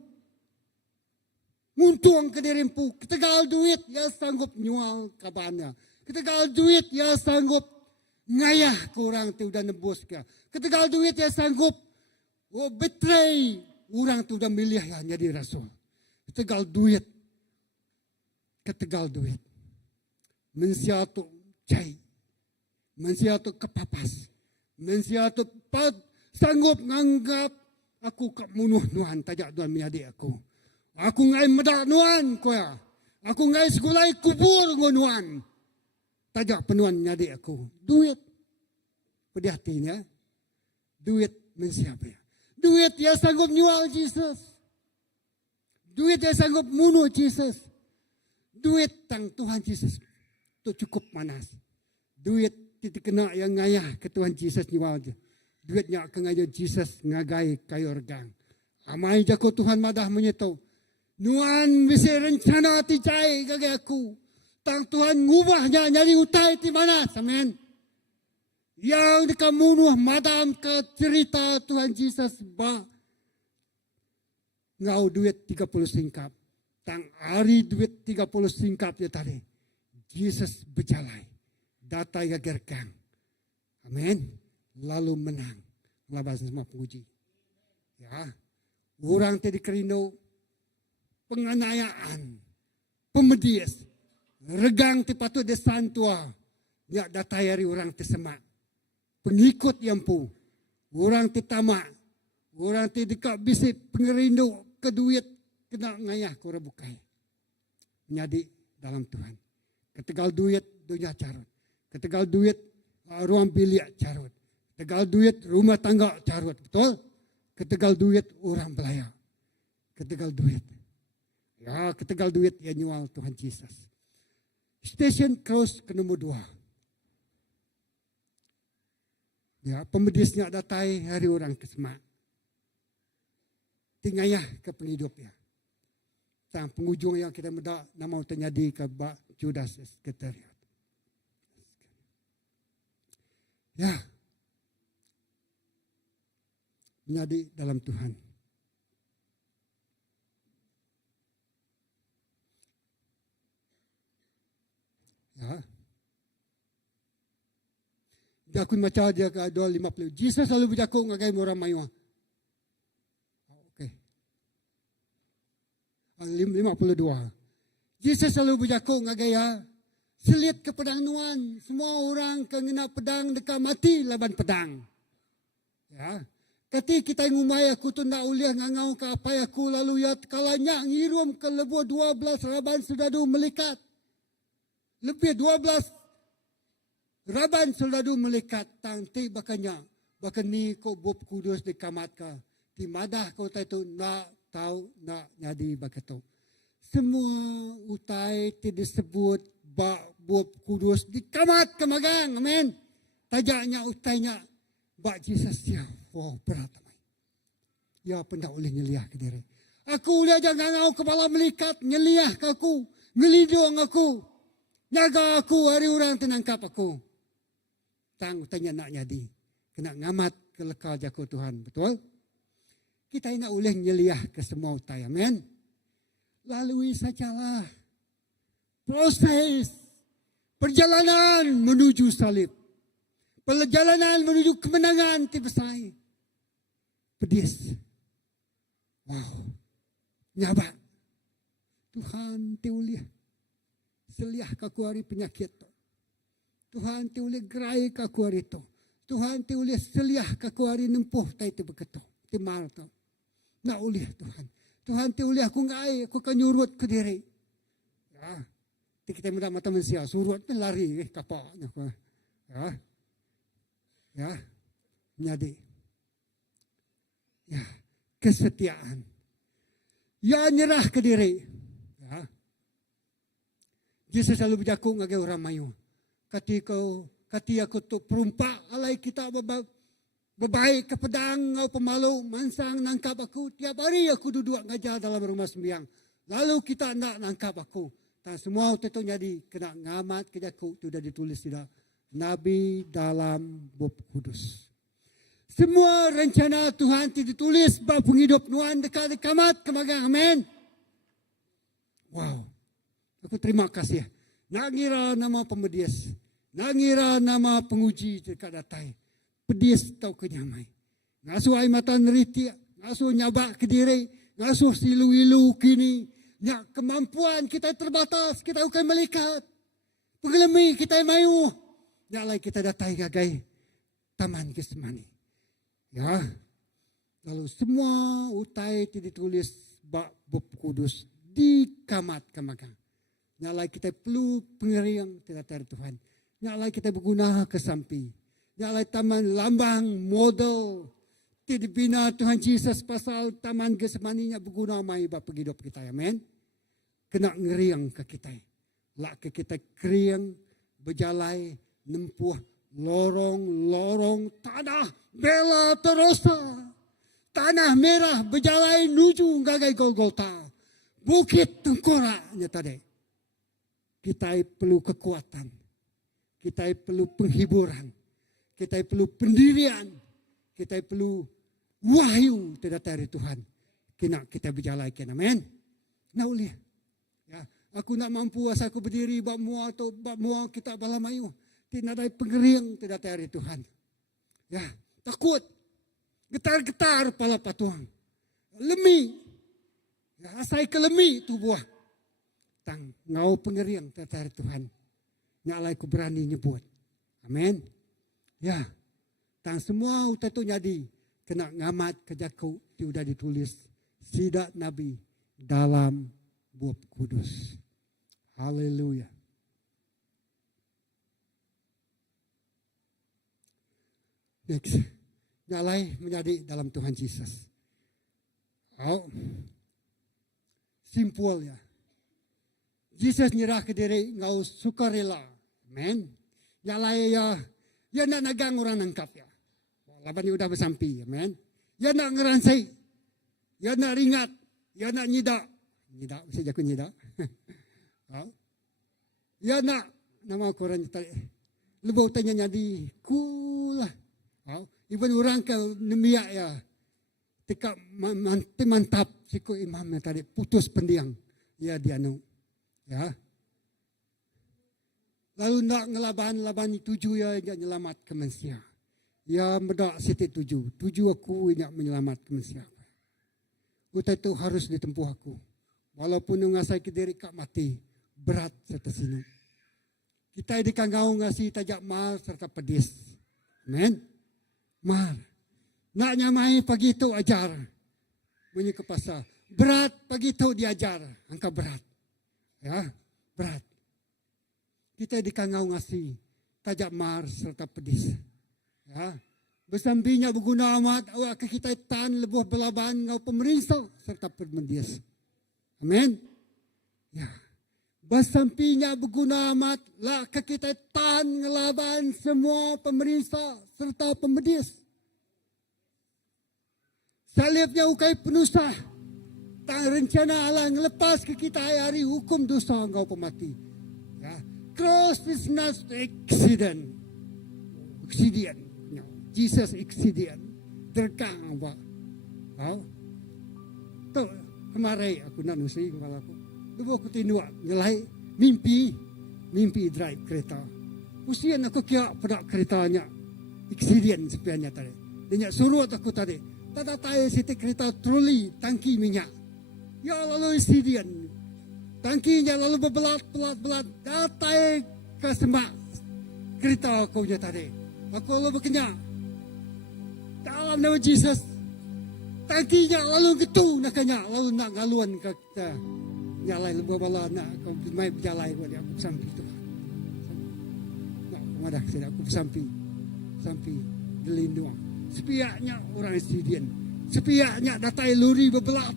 Nguntuang ke dirimpu, ketegal duit ya sanggup nyual kabannya. Ketegal duit ya sanggup ngayah ke orang tu udah nebus ke. Ketegal duit ya sanggup betray orang tu udah milih ya jadi rasul. Ketegal duit. Ketegal duit. Mensiatu cai. Mensiatu kepapas. Mensiatu sanggup nganggap aku kak munuh nuan tajak tuan miadik aku. Aku ngai medak nuan ko ya. Aku ngai sekulai kubur nuan. Tajak penuan miadik aku. Duit. Pedih hatinya. Duit mensiapa ya. Duit yang sanggup nyual Jesus. Duit yang sanggup munuh Jesus. Duit tang Tuhan Yesus tu cukup manas. Duit titik kena yang ngayah ke Tuhan Yesus nyual je. Duitnya ke ngayah Jesus ngagai kayu regang. Amai jako Tuhan madah menyetau. Nuan bisa rencana ti cai gagai aku. Tang Tuhan ngubahnya nyari utai ti manas. Amin. Yang dikamunuh madam ke cerita Tuhan Yesus ba ngau duit 30 singkap. Tang hari duit 30 singkap ya tadi. Yesus berjalan. Data ya gerkang. Amin. Lalu menang. Melawan semua penguji. Ya. Orang tadi kerino penganiayaan. Pemedias. Regang ti patut desan tua. Ya data hari orang tersemak. Pengikut yang pu. Orang ti tamak. Orang ti dekat bisik pengerindu ke duit. Kena ngayah kau bukai. Menjadi dalam Tuhan. Ketegal duit dunia carut. Ketegal duit ruang bilik carut. Ketegal duit rumah tangga carut. Betul? Ketegal duit orang belayar. Ketegal duit. Ya, ketegal duit yang nyual Tuhan Yesus. Station cross ke nombor 2. Ya, pemedisnya datai hari orang kesemak. Tingayah ke penghidup ya. Sang penghujung yang kita mendak nama terjadi ke Bak Judas Sekretariat. Ya. Menjadi dalam Tuhan. Ya. Dia aku macam dia ke 250. Jesus selalu berjakuk ngagai orang mayuah. 52. Jesus selalu berjakuk ngagaya. Selit ke pedang nuan. Semua orang kena pedang dekat mati laban pedang. Ya. Kati kita ngumai aku tu nak uliah ngangau ke apa aku lalu ya kalanya ngirum ke lebih 12 raban sudadu melikat. Lebih 12 raban sudadu melikat. Tangti bakanya. Bahkan ni kau bob kudus di kamat ka. Di madah kau tahu nak tahu nak nyadi bagato. Semua utai tidak disebut bak buat kudus di kamat kemagang. Amin. Tajaknya utainya bak Jesus ya. Oh berat. Ya pendak oleh nyeliah ke diri. Aku udah jangan ngau kepala melikat nyeliah ke aku. Ngelidung aku. Jaga aku hari orang tenangkap aku. Tang utainya nak nyadi. Kena ngamat kelekal jaku Tuhan. Betul? Kita nak boleh nyeliah ke semua utai. Amin. Lalui sajalah proses Perjalanan menuju salib. Perjalanan menuju kemenangan tibesai. Pedis. Wow. Nyabat. Tuhan tiuliah. Seliah kaku hari penyakit tu. Tuhan tiuliah gerai kaku hari tu. Tuhan tiuliah seliah kaku hari nempuh tai tu beketu. Timar tu. Nak uliah Tuhan. Tuhan tiuliah aku ngai, aku akan nyurut ke diri. Ya. Kita mudah mata manusia, surut pun lari kapaknya. Ya. Ya. Menjadi. Ya. Kesetiaan. Ya nyerah ke diri. Ya. Yesus selalu berjaku ngagai orang mayu. Kati aku tu perumpak alai kita berbaik ke pedang ngau pemalu mansang nangkap aku. Tiap hari aku duduk ngajar dalam rumah sembiang. Lalu kita nak nangkap aku. Dan semua itu jadi kena ngamat kejaku itu sudah ditulis tidak. Nabi dalam bab kudus. Semua rencana Tuhan ditulis bab penghidup Nuhan dekat kamat kemagang. Amin. Wow. Aku terima kasih. Nak ngira nama pemedias. Nak ngira nama penguji dekat datai. Pedis tau kenyamai. Ngasuh air mata neriti. Ngasuh nyabak ke diri. Ngasuh silu-ilu kini. Ya, kemampuan kita terbatas. Kita bukan melihat. Pengelemi kita mayu. Ya, lai kita datai gagai. Taman kesemani. Ya. Lalu semua utai ditulis bab kudus. Di kamat kemagang. Ya, lai kita perlu pengeriang tidak dari Tuhan. Ya, lai kita berguna ke sampi. Ya, lai taman lambang model. Dibina Tuhan Yesus pasal taman kesemaninya berguna mai bab hidup kita. Amin. Kena ngeriang ke kita. Lak ke kita keriang berjalai nempuh lorong-lorong tanah bela terosa. Tanah merah berjalai nuju gagai Golgota. Bukit tengkoraknya tadi. Kita perlu kekuatan. Kita perlu penghiburan. Kita perlu pendirian. Kita perlu wahyu tidak dari Tuhan. Kena kita berjalaikan. Amin. Nah uliah. Ya, aku nak mampu asa aku berdiri bab mua atau bab mua kita balamayu. Tidak ada pengering tidak dari Tuhan. Ya, takut. Getar-getar kepala patuang. Lemi. Ya, asai kelemi tubuh. Tang ngau pengering tidak dari Tuhan. Nyalai ku berani nyebut. Amin. Ya. Tang semua utai tu jadi kena ngamat kejaku sudah ditulis sidak Nabi dalam bab kudus. Haleluya. Next. Nyalai menjadi dalam Tuhan Yesus. Oh. Simpul ya. Yesus nyerah ke diri ngau sukarela. Amen. Nyalai ya nak nagang orang nangkap ya. Laban ni udah bersampi. Amen. Ya nak ngeransai. Ya nak ringat. Ya nak nyidak. Nyidak, bisa jaku nyidak. Ya nak, nama korang tadi. Lebih tanya jadi, kulah. Iban orang ke nemiak ya. Tekak mantap siku imamnya tadi. Putus pendiang. Ya dia nu. Ya. Lalu nak ngelaban tuju ya nyelamat ke manusia. Ya medak siti tuju aku nak menyelamat ke manusia. Utai itu harus ditempuh aku. Walaupun ngasai ke diri kak mati. Berat serta sini. Kita dikangau ngasih tajak mal serta pedis. Amen. Mal. Nak nyamai pagi itu ajar. Bunyi ke pasar. Berat pagi itu diajar. Angka berat. Ya. Berat. Kita dikangau ngasih tajak mar serta pedis. Ya. Bersambinya berguna amat. Awak ke kita tan lebuh belaban ngau pemerintah serta permendias. Amin. Ya. Bersampinya berguna amat. Lah ke kita tan ngelaban semua pemerintah serta pemedis. Salibnya ukai penusah. Tak rencana Allah ngelepas ke kita hari hukum dosa engkau pemati. Ya. Cross is not accident. Accident. No. Jesus accident. Terkang apa? Tuh. Kemarin aku nak nusing kepala aku. Lepas aku tinduk nyelai mimpi. mimpi drive kereta. Usian aku kira pada keretanya eksiden sepiannya tadi. Dia suruh aku tadi. Tata tayo sitik kereta troli tangki minyak. Ya lalu eksiden. Tangkinya lalu berbelat. Datay ke semak kereta aku nya tadi. Aku lalu berkenyak. Dalam nama Jesus. Tangkinya lalu gitu nakanya. Lalu nak ngaluan ke kita. Nyalai lebih bala nak. Kau main berjalai buat aku sampai itu. Nak kemadah saya aku sampai gelindung. Sepiaknya orang Syrian. Sepiaknya datai luri berbelat.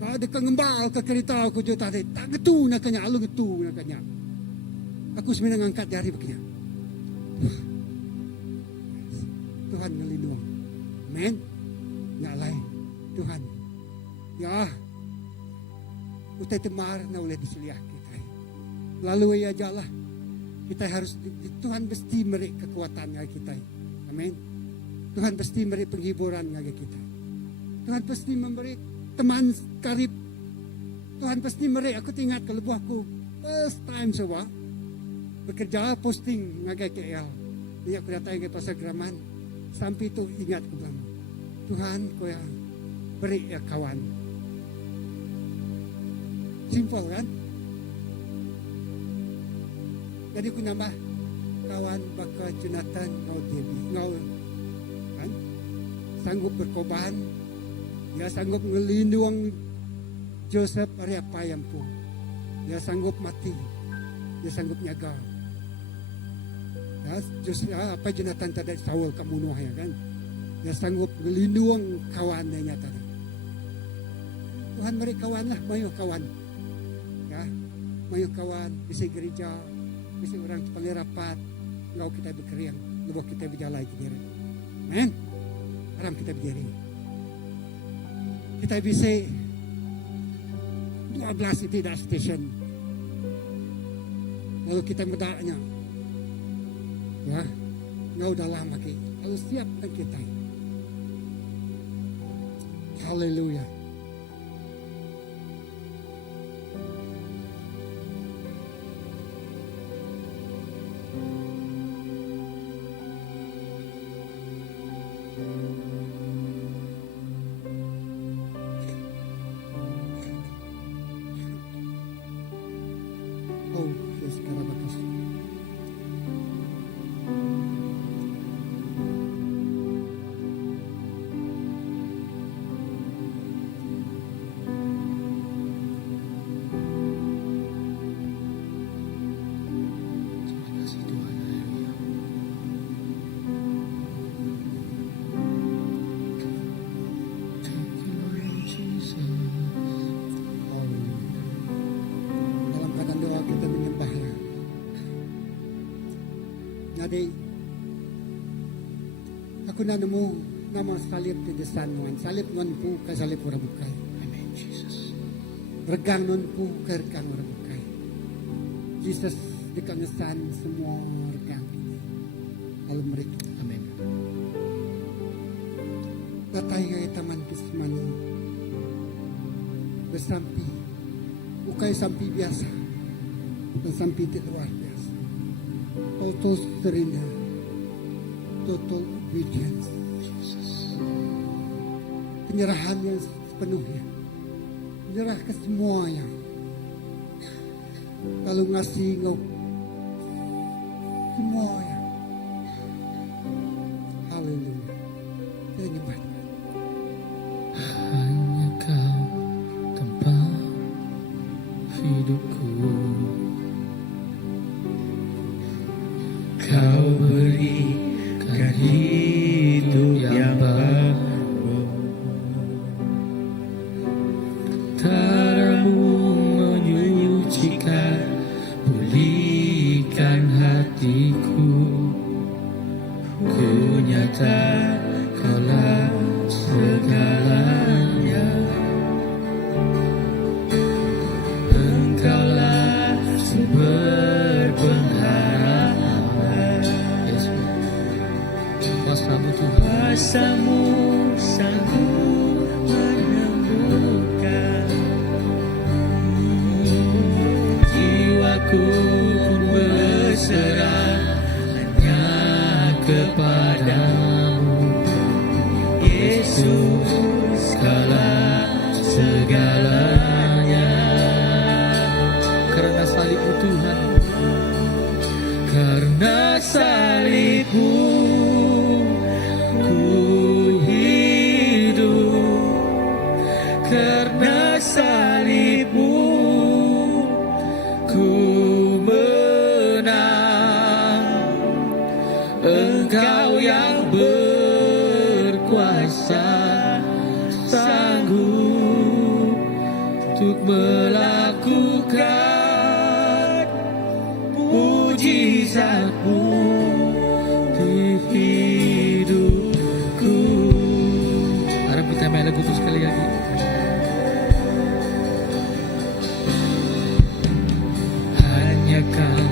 Ada kengembal ke kereta aku juga tadi. Tak getu nakanya. Lalu getu nakanya. Aku sebenarnya ngangkat jari begini. Tuhan ngelindung. Amen. Nyalai Tuhan. Ya. Utai temar na oleh diseliah kita. Lalu ya jalah. Kita harus Tuhan mesti beri kekuatan kita. Amin. Tuhan pasti memberi penghiburan bagi kita. Tuhan pasti memberi teman karib. Tuhan pasti memberi. Aku ingat kalau buahku first time coba bekerja posting ngagai KL. Ini aku datang ke Pasar Kraman. Sampai itu ingat aku bilang, Tuhan kau yang beri ya kawan. Simple kan? Jadi aku nambah kawan baka Jonathan ngau Devi ngau kan? Sanggup berkorban. Dia sanggup ngelindung Joseph hari apa yang pun. Dia sanggup mati. Dia sanggup nyaga. Ya, apa Jonathan tadi Saul kemunuh ya kan. Dia sanggup melindung kawannya tadi. Tuhan beri kawan lah, mayu kawan. Ya, mayu kawan, bisa gereja, bisa orang paling rapat. Lalu kita berkeriang, lalu kita berjalan ke diri. Amen. Haram kita berdiri. Kita bisa 12 itu dah station. Lalu kita medaknya. Ya, ngau dalam lagi. Lalu siap dan kita. Haleluya. Oh, yes, karabakas. Terima kasih Tuhan. Haleluya. Thank you Lord Jesus. Dalam keadaan doa kita menyembahnya. Jadi aku na nemu nama salib di desan nuan. Salib nuan pu ka salib ora bukai. Amen Jesus. Regang nuan pu ka regang ora bukai. Jesus dikangesan semua regang. Lalu mereka Amen. datay kay taman kismani. Bersampi. Bukai sampi biasa. Dan sampi di luar biasa. Total surrender. Total obedience. Jesus. Penyerahan yang sepenuhnya. Menyerah ke semuanya. Kalau ngasih engkau semuanya. Haleluya. Kita nyembah. Hanya kau tempat hidupku. Kau berikan hidup yang baru. Taramu menyucikan, pulihkan hatiku. Ku nyata kaulah segalanya. Engkaulah sumber pengharapan. Yes, kuasamu Tuhan. Kuasamu sanggup menyembuhkan jiwaku. berserah hanya kepadamu, Yesus, segalanya. Karena salibmu Tuhan, karena salibmu ku hidup, karena salibmu ku menang. Engkau yang berkuasa, sanggup untuk melakukan mujizat-Mu di hidupku. Harap kita main lagu itu sekali lagi. Hanya Kau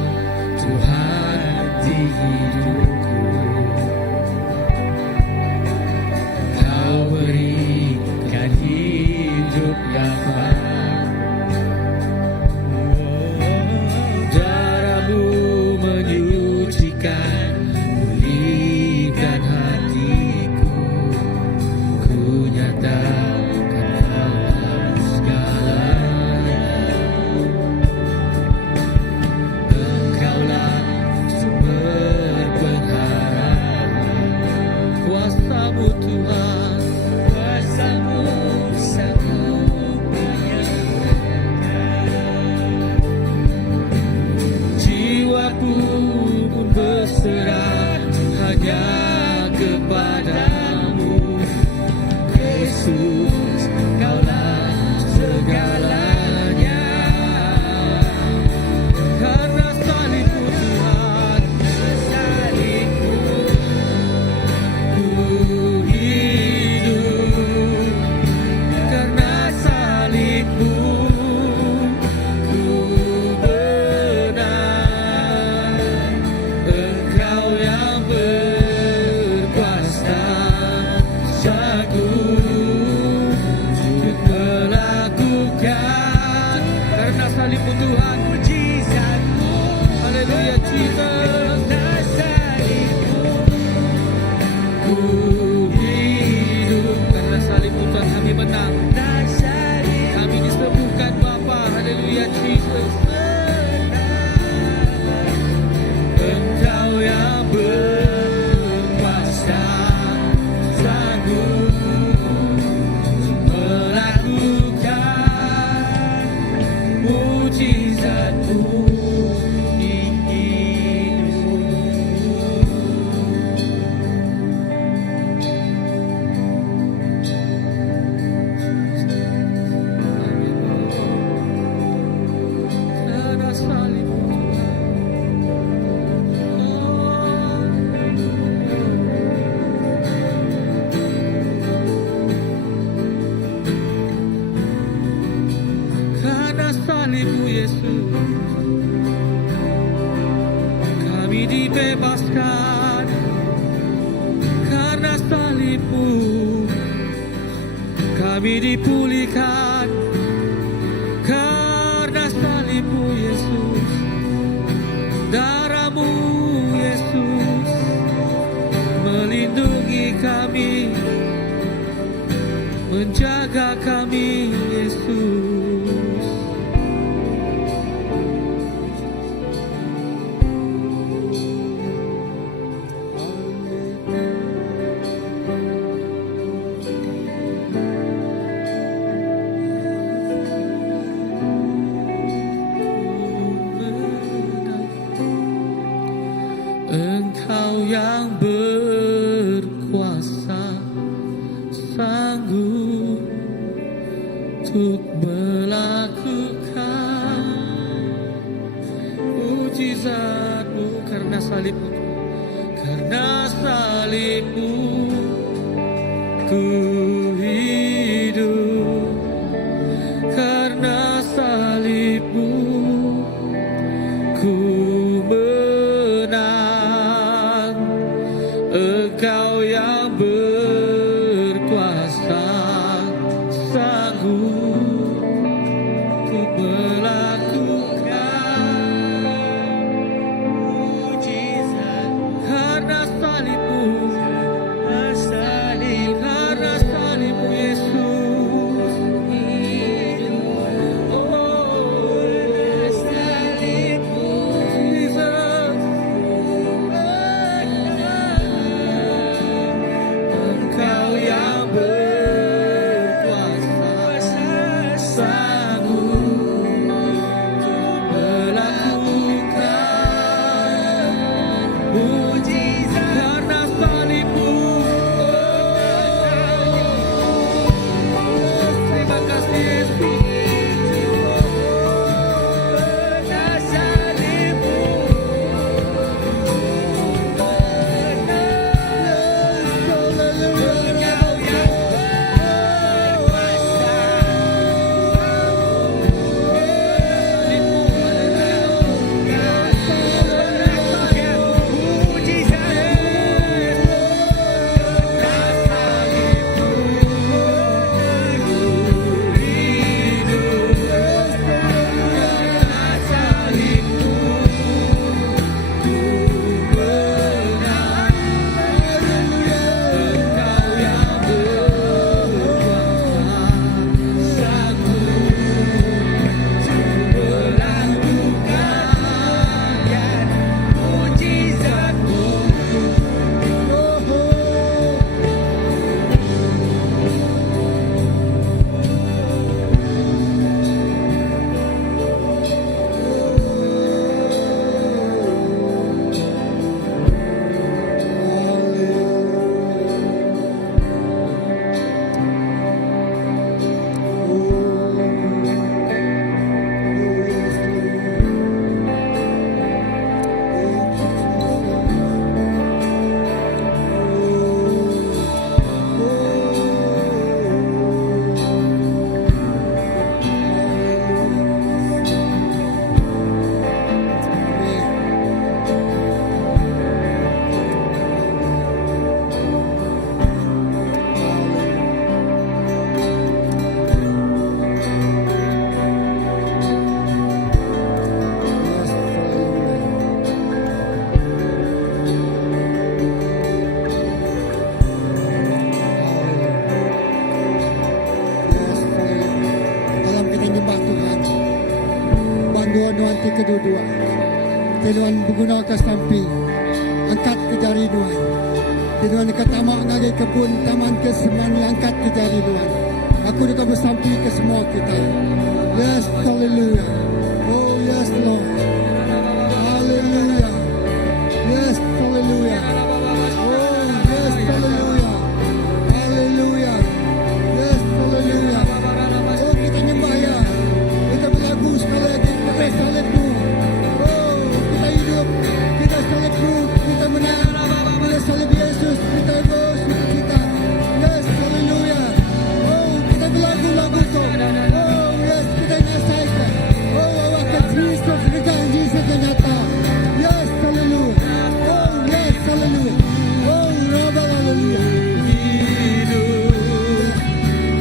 Tuhan di hidupku, Kau berikan hidup yang baru. Darah-Mu menyucikan, pulihkan hatiku. Ku nyatakan Kau segalanya. Engkaulah sumber pengharapan. Kuasa-Mu Tuhan, kuasa-Mu sanggup menyembuhkan. Jiwaku pun berserah hanya kepadamu, Yesus, Kaulah segalanya. Karena salibmu Tuhan, salibmu ku hidup, karena salibmu ku menang. Engkau yang berkuasa, sanggup untuk melakukan. Karena salibmu Tuhan, mujizat-Mu. Haleluya Jesus. Karena salibmu ku hidup, karena salibmu Tuhan kami menang. Kami disembuhkan Bapa. Haleluya Jesus. Engkau yang berkuasa, sanggup melakukan mujizat-Mu di hidupku. Karena salibmu karena salibmu Yesus, kami dibebaskan. Karena salibmu kami dipulihkan. Karena salibmu Yesus, darah-Mu Yesus melindungi kami, menjaga kami Yesus. Engkau yang berkuasa, sanggup untuk melakukan mujizat-Mu. Karena salibmu, karena salibmu ku hidup, karena salibmu ku menang. Engkau yang berkuasa, sanggup untuk melakukan kedua-dua. Tuhan menggunakan sampai angkat ke jari Tuhan. Tuhan dekat tamak ngagai kebun taman ke semani angkat ke jari Tuhan. Aku dekat bersampai ke semua kita. Yes, hallelujah. Oh yes Lord. Hallelujah. Yes, hallelujah. Oh yes, hallelujah. Hallelujah. Yes, hallelujah. Oh kita nyembah ya. Kita berlagu sekali lagi. Kita salibku. Oh kita hidup. Kita salibku. Kita menang. Kita salib Yesus. Kita bersyukur kita. Yes, hallelujah. Oh kita berlagu lagu itu. Oh yes kita nyelesaikan. Oh awakan Kristus. Rekan Yesus yang nyata. Yes, hallelujah. Oh yes, hallelujah. Oh Rabba hallelujah.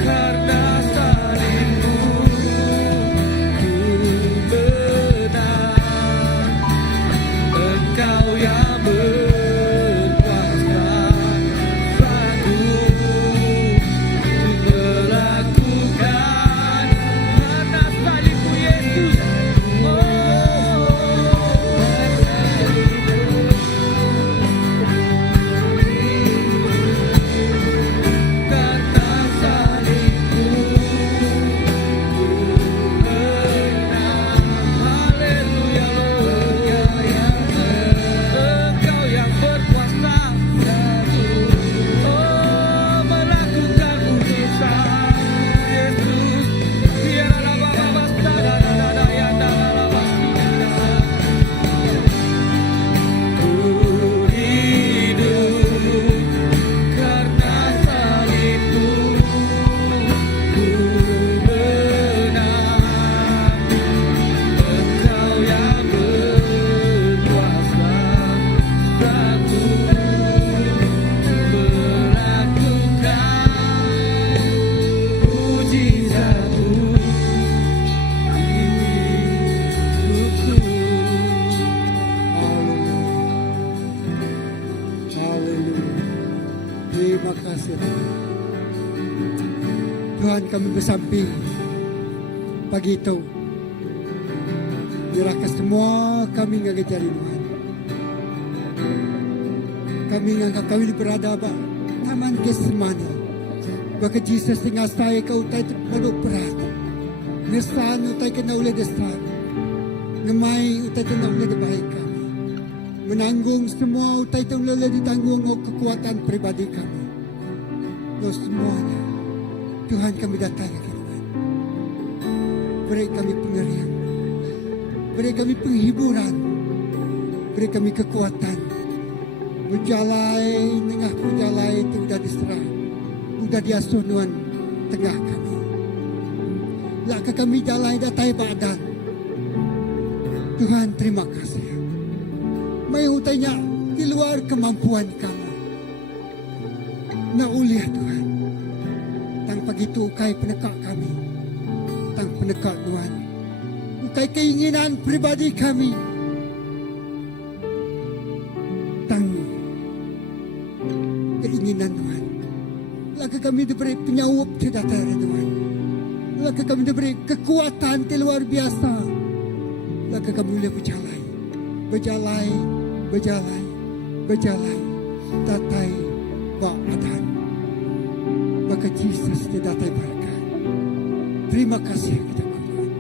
Karena salibmu ku menang, Engkau yang berkuasa, sanggup melakukan karena salibmu Yesus. Karena salibmu haleluya, Engkau yang berkuasa, oh melakukan mujizat Yesus. Biarlah Bapa dada yang dalam ku hidup karena salibmu ku menang, Engkau yang berkuasa, sanggup melakukan mujizat-Mu hidupku. Haleluya. Terima kasih Tuhan. Tuhan kami bersampai pagi itu. Dirahkan semua kami ngagai jari Tuhan. Kami ngangkat kami berada ba taman Getsemani. Baka Jesus tinggal saya kau tay penuh berat. Nesan utai kena oleh desan. Ngemai utai kena oleh baik kami. Menanggung semua utai itu boleh ditanggung oleh kekuatan pribadi kami. Lo semuanya Tuhan kami datang ke Tuhan. Beri kami pengerian, beri kami penghiburan, beri kami kekuatan. Berjalai tengah berjalai itu sudah diserah, sudah diasuh Tuhan tengah kami. Laka kami jalai datai badan. Tuhan terima kasih. May utanya di luar kemampuan kami. Naulia Tuhan. Tang begitu ukay penekak kami. Tang penekak Tuhan. Ukay keinginan pribadi kami. Tang keinginan Tuhan. Laka kami diberi penyawap tidak dari Tuhan. Laka kami diberi kekuatan yang luar biasa. Laka kami boleh berjalan. Berjalan, berjalan, berjalan. Datai ba'adan. Maka Yesus datai berkat. Terima kasih kita Tuhan.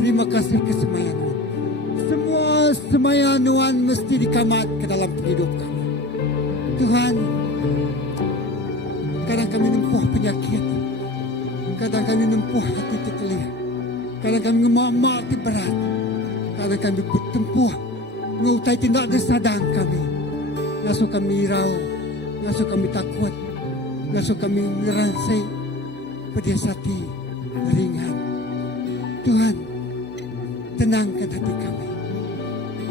Terima kasih kesemayan. Semua semayan Tuhan mesti dikamat ke dalam hidup kami. Tuhan, kadang kami nempuh penyakit. Kadang kami nempuh hati terkelih. Kadang kami ngemak-mak berat. Kadang kami bertempuh. Ngutai tindak desadang kami. Ngasuh kami irau. Ngasuh kami takut. Ngasuh kami ngeransai. Pedesati ringan. Tuhan, tenangkan hati kami.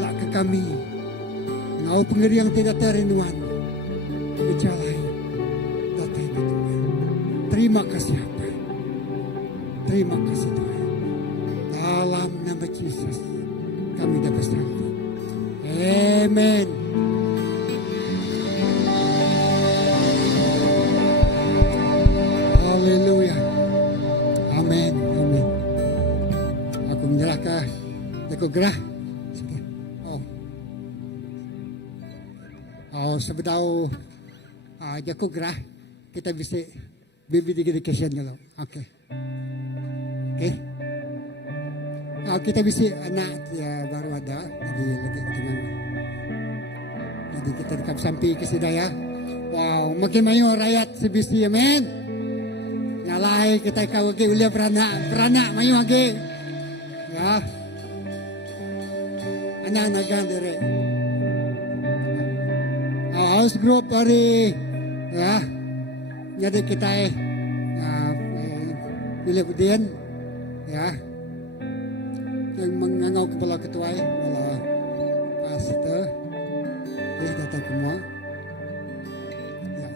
Lak ke kami. Ngau pengeriang tidak terinuan. Berjalai. Datai Tuhan. Terima kasih apa. Terima kasih Tuhan. Dalam nama Yesus kami dapat sambut. Amen. Haleluya. Amin. Amin. Aku menyerahkan. Aku gerah. Sige. Sebedau jaku gerah kita bisa bibi dedication dulu. Oke. Kita bisa anak ya baru ada jadi lagi dengan. Jadi kita dekat sampai ke sidaya. Wow, makin mayo rakyat sebisi amen. Ngalai kita kau ke ulia beranak mayo lagi. Ya. Anak-anak gandere. House group hari ya. Jadi kita pilih kemudian ya. Yang mengangau kepala ketua malah pastor. Datang semua. Ya.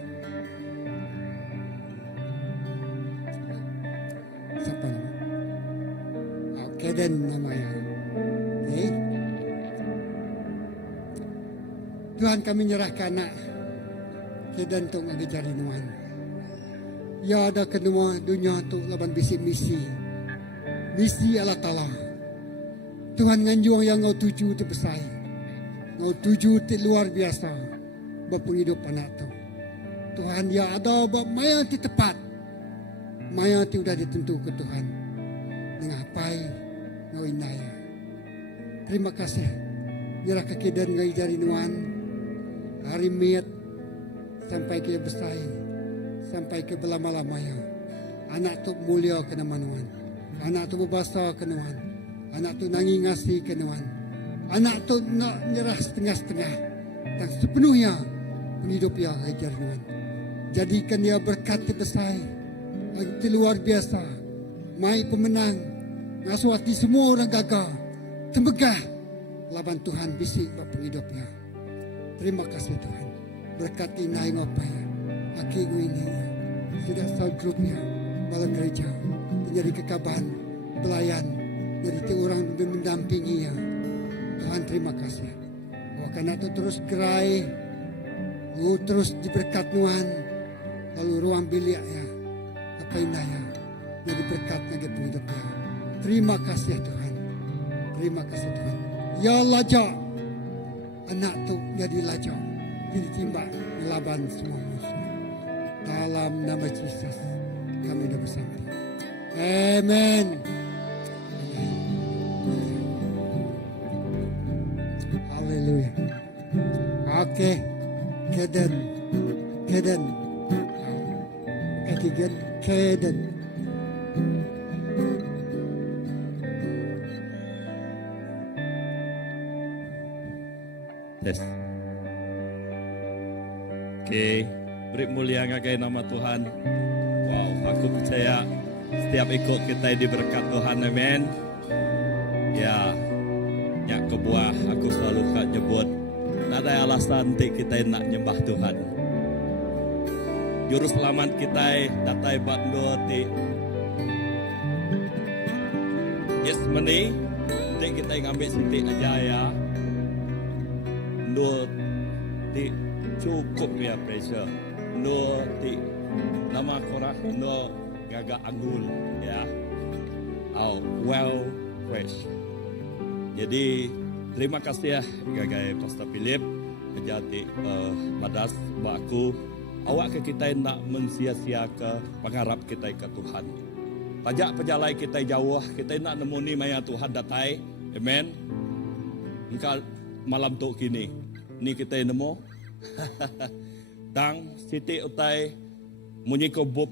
Siapa nama? Keden namanya. Okay. Tuhan kami nyerahkan anak Keden untuk ngajar Nuan. Ya ada kedua dunia tu laban bisi misi. Misi Allah Ta'ala. Tuhan nganjuang yang ngau tuju tu besai. Ngau tuju tu luar biasa. Berpenghidup anak tu. Tuhan ya ada maya ti tepat. Maya ti sudah ditentu ke Tuhan. Mengapai ngau inaya. Terima kasih. Nyerah ke Keden ngajari Nuan. Hari miat sampai ke besai. Sampai ke belama-lamanya. Anak tu mulia ke namanuan. Anak tu berbahasa ke Nuan. Anak tu nangi ngasih ke Nuan. Anak tu nak nyerah setengah-setengah. Dan sepenuhnya penghidup dia ajar Nuan. Jadikan dia berkat besar. Itu luar biasa. Mai pemenang. Ngasuati semua orang gagal. Tembegah. Laban Tuhan bisik buat penghidupnya. Terima kasih Tuhan. Berkati naik ngopaya. Akiku ini. Tidak sel grupnya. Bala gereja. Menjadi kekaban. Pelayan. Jadi orang mendampinginya. Tuhan terima kasih. Karena itu terus gerai. Terus diberkat Nuan. Lalu ruang bilik ya. Apa indahnya. Jadi berkat lagi penghidupnya. Terima kasih Tuhan. Terima kasih Tuhan. Ya lajak. Anak tu jadi lajak. Jadi timbak melaban semua musuh. Dalam nama Yesus kami dah bersama. Amen. Haleluya. Oke. Keden. Yes. Oke, beri mulia ngagai nama Tuhan. Wow, aku percaya setiap ikut kita diberkat Tuhan, amin. Ya, nyak kebuah aku selalu kak nyebut. Tak ada alasan nanti kita nak nyembah Tuhan. Juru selamat kita datai bakdo ti. Yes meni, nanti kita ngambil siti aja ya. Nur ti cukup ya pressure. Nur ti nama korang nur gagak anggul ya. Well fresh. Jadi terima kasih ya gagai Pastor Philip menjadi madas baku. Awak ke kita nak mensia-sia ke pengharap kita ke Tuhan. Pajak pejalai kita jauh, kita nak nemuni maya Tuhan datai. Amen. Engkau malam tu kini ni kita nemu tang siti utai munyi kebub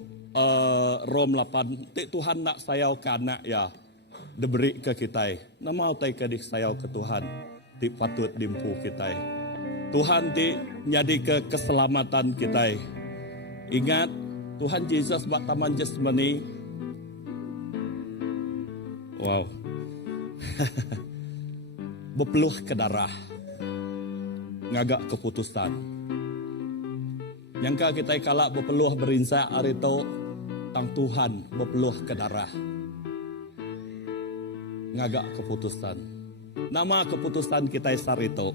Rom 8 ti Tuhan nak sayau kanak ya diberi ke kita nama utai ke sayau ke Tuhan ti patut dimpu kita Tuhan ti nyadi ke keselamatan kita. Ingat Tuhan Yesus bak taman Getsemani. Wow. Berpeluh ke darah. Ngagak keputusan. Nyangka kita kalak berpeluh berinsa hari itu tang Tuhan berpeluh ke darah. Ngagak keputusan. Nama keputusan kita sarito.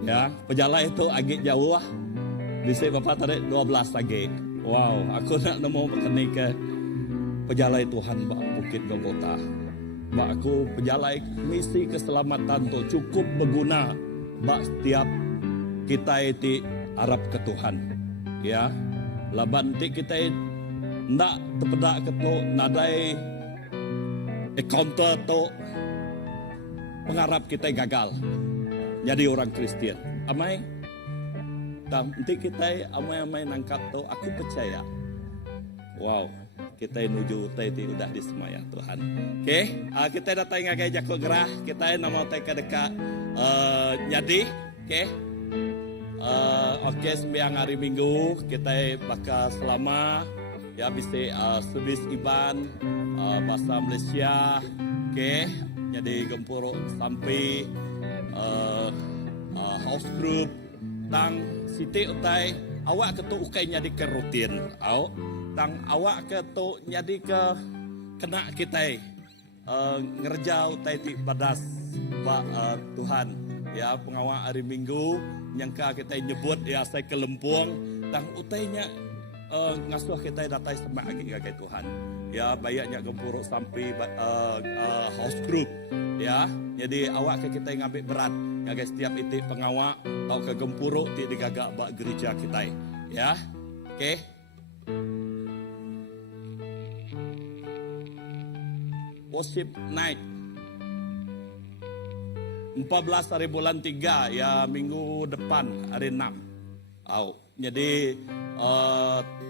Ya, pejalan itu agak jauh lah. Bisa Bapak tadi 12 lagi. Wow, aku nak nemu berkenik ke pejalan Tuhan Bukit Golgota. bak aku penjalai misi keselamatan tu cukup berguna bak setiap kita ti harap ke Tuhan. Ya, laban ti kita ndak terpedak ke tu nadai encounter tu pengharap kita gagal jadi orang Kristian. Amai dan nanti kita amai-amai nangkap tu aku percaya. Wow, kita menuju tadi udah disemaya Tuhan. Okey, kita datang ngagai Jakok Gerah, kita nama teka dekat jadi, okey. Okey, sembiang hari Minggu kita bakal selama ya bisa servis Iban bahasa Malaysia. Okey, jadi gempuruk sampai house group tang siti utai awak ketu ukai nyadi ke rutin au tang awak ketu nyadi ke kena kita ngerja utai di badas Tuhan ya pengawal hari Minggu nyangka kita nyebut ya saya ke Lempung tang utainya ngasuh kita datai semak lagi Tuhan ya bayaknya gempuruk sampai house group ya jadi awak ke kita ngambil berat ngagai setiap itik pengawak tau ke gempuruk ti digagak bak gereja kita ya. Okey. Worship night 14 hari bulan 3 ya minggu depan hari 6. Jadi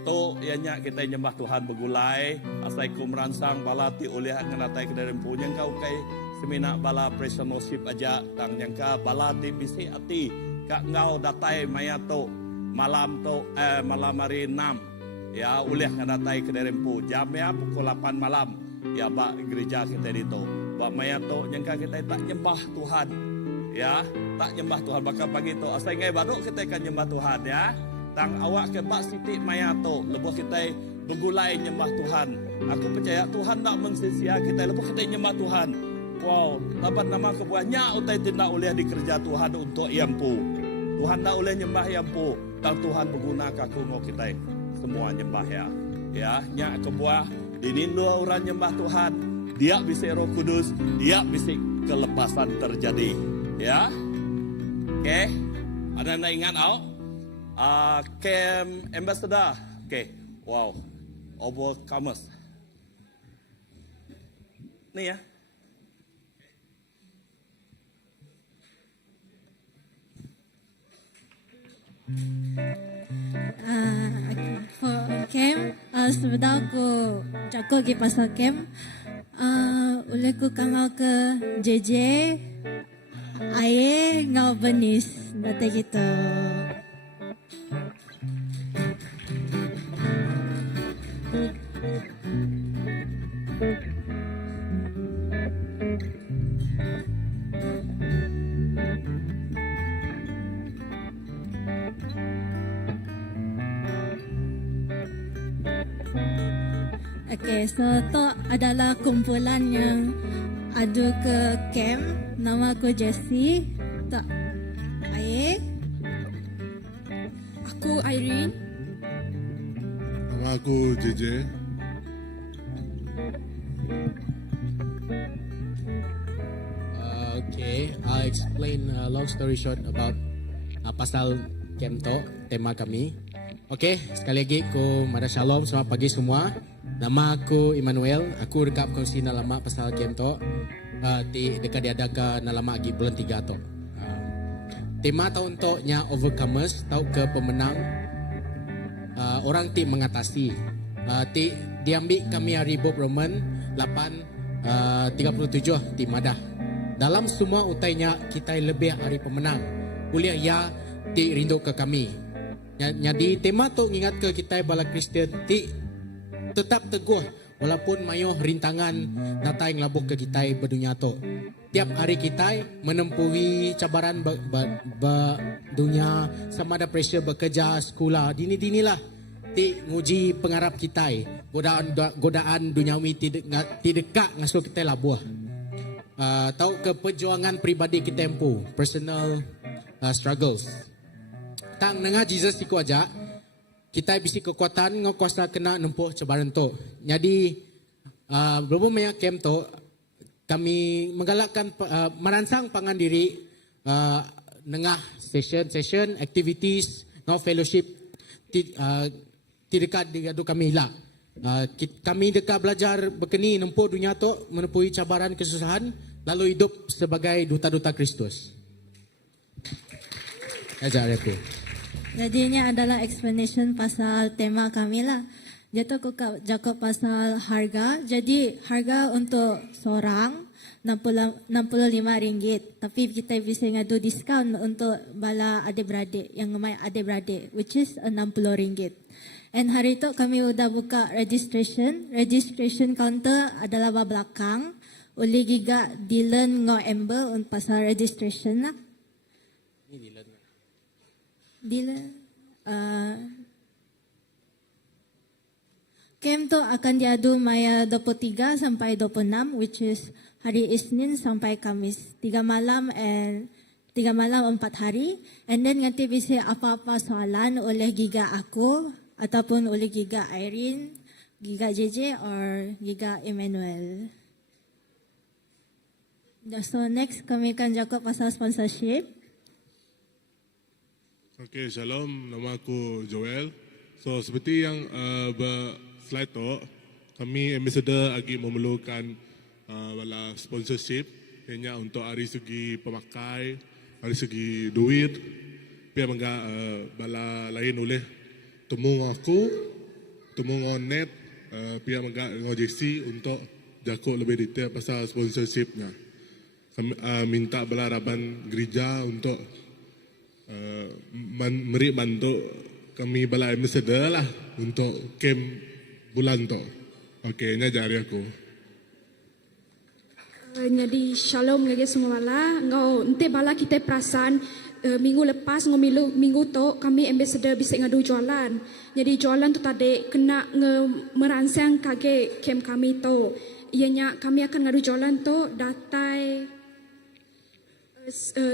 tu ianya kita nyembah Tuhan begulai asaiku meransang balati oleh nganatai ke dalam punya kau kai semina bala pression worship aja tang nyangka bala ti bisi ati kak ngau datai maya to malam to malam hari 6 ya uleh ngadatai ke derempu jam ya pukul 8 malam ya bak gereja kita dito bak maya to nyangka kita tak nyembah Tuhan ya tak nyembah Tuhan bakal pagi to asai ngai baru kita kan nyembah Tuhan ya tang awak ke bak siti maya to lebuh kita begulai nyembah Tuhan aku percaya Tuhan tak mengsia-sia kita lebuh kita nyembah Tuhan. Wow, dapat nama kebuahnya utai tidak oleh dikerja Tuhan untuk yampu. Tuhan tak oleh nyembah yampu. Dan Tuhan berguna kaku ngau kita semua nyembah ya. Ya, nya kebuah dinindu orang nyembah Tuhan. Dia bisa Roh Kudus, dia bisa kelepasan terjadi. Ya. Oke. Ada yang ingat Camp Ambassador. Oke. Wow. Overcomers. Nih ya. For camp, sebentar aku jago pergi pasal camp. Oleh ku kangau ke JJ, aye ngau benis, nanti gitu. Okay, so itu adalah kumpulan yang adu ke camp. Nama aku Jessie. Tak, Aye. Aku Irene. Nama aku JJ. Okay, I'll explain a long story short about pasal camp to, tema kami. Okay, sekali lagi ku mada shalom selamat pagi semua. Nama aku Emmanuel, aku rekap kongsi na lama pasal camp to. Di dekat diadakan na lama lagi bulan 3 to. Tema tahun to nya overcomers, tahu ke pemenang. Orang ti mengatasi. Ti diambil kami hari Bob Roman 8:37 di Madah. Dalam semua utainya kita lebih hari pemenang. Kuliah ya ti rindu ke kami. Jadi tema tu ingat ke kita bala Kristian ti tetap teguh walaupun mayo rintangan datang labuh ke kita berdunia tu. Tiap hari kita menempuhi cabaran dunia sama ada pressure bekerja, sekolah, dini-dinilah ti nguji pengharap kita. Godaan duniawi tidak ngasuh kita labuh. Tahu ke perjuangan pribadi kita tempuh, personal struggles. Tang nengah Jesus iku aja, kita bisi kekuatan ngokuasa kena nempuh cabaran tu. Jadi belum maya camp tu, kami menggalakkan merancang pangan diri nengah session activities no fellowship ti dekat di kami lah. Kami dekat belajar berkeni nempuh dunia tu, menempuhi cabaran kesusahan, lalu hidup sebagai duta-duta Kristus. Ajar itu. Jadinya adalah explanation pasal tema kami lah. Jatuh aku cakap pasal harga. Jadi harga untuk seorang RM65. Tapi kita bisa ngadu diskaun untuk bala adik-beradik, yang ngemai adik-beradik, which is RM60. And hari itu kami udah buka registration. Registration counter adalah di belakang. Uli giga Dylan Ngoember untuk pasal registration lah. Dylan. Camp tu akan diadu maya 23 sampai 26, which is hari Isnin sampai Kamis. 3 malam 4 hari. And then nanti bisa apa-apa soalan oleh Giga aku ataupun oleh Giga Irene, Giga JJ or Giga Emmanuel. So next kami akan cakap pasal sponsorship. Okay, shalom. Nama aku Joel. So, seperti yang slide tu, kami ambassador lagi memerlukan bala sponsorship hanya untuk dari segi pemakai, dari segi duit. Pihak mangga bala lain oleh temu aku, temu dengan net, pihak mangga dengan JC untuk jakut lebih detail pasal sponsorshipnya. Kami minta bala raban gereja untuk meri bantu kami bala ambassador lah untuk camp bulan tu. Okey, ini jari aku. Jadi shalom ngage semua bala. Ngau ente bala kita perasan minggu lepas minggu tu kami ambassador bisa ngadu jualan. Jadi jualan tu tadi kena merancang kage camp kami tu. Ianya kami akan ngadu jualan tu datai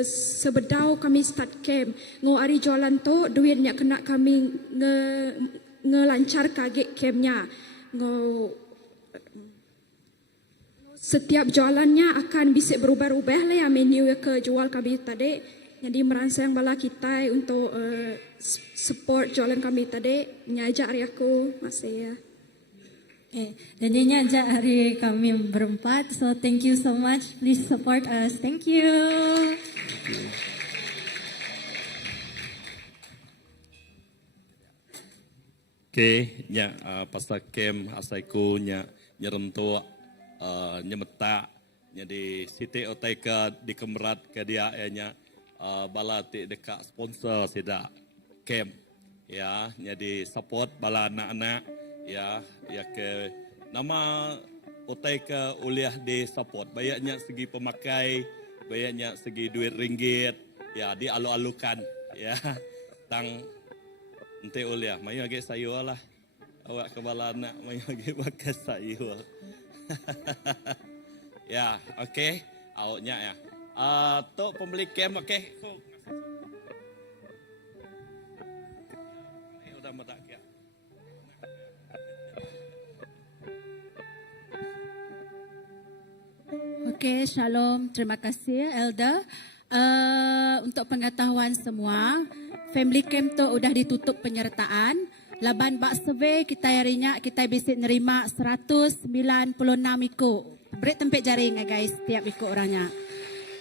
sebedau kami start camp. Ngo hari jualan tu duitnya kena kami ngelancar kage campnya. Ngo setiap jualannya akan bisa berubah-ubah lah ya menu ke jual kami tadi. Jadi merancang bala kita untuk support jualan kami tadi. Nyajak hari aku masih ya. Jadinya ajak hari kami berempat. So thank you so much. Please support us. Thank you. Okay, nya pasal camp asaiku nya nyerentu nyemeta nya di Siti Otaika di Kemerat ke dia nya bala ti dekat sponsor sida camp ya nya di support bala anak-anak ya ke nama Otaika uliah di support bayarnya segi pemakai, bayarnya segi duit ringgit ya dialu-alukan ya tang ente uliah mayu age sayur lah awak kepala anak mayu age pakai sayur. Ya, okey. Awaknya ya. Tok pembeli camp okey. Udah matak ya. Okey, shalom. Terima kasih Elder. Untuk pengetahuan semua, family camp tu udah ditutup penyertaan. Laban bak survey kita harinya kita bisa nerima 196 ikut. Beri tempat jaring guys, tiap ikut orangnya.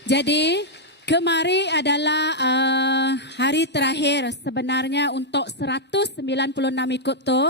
Jadi kemari adalah hari terakhir sebenarnya untuk 196 ikut tu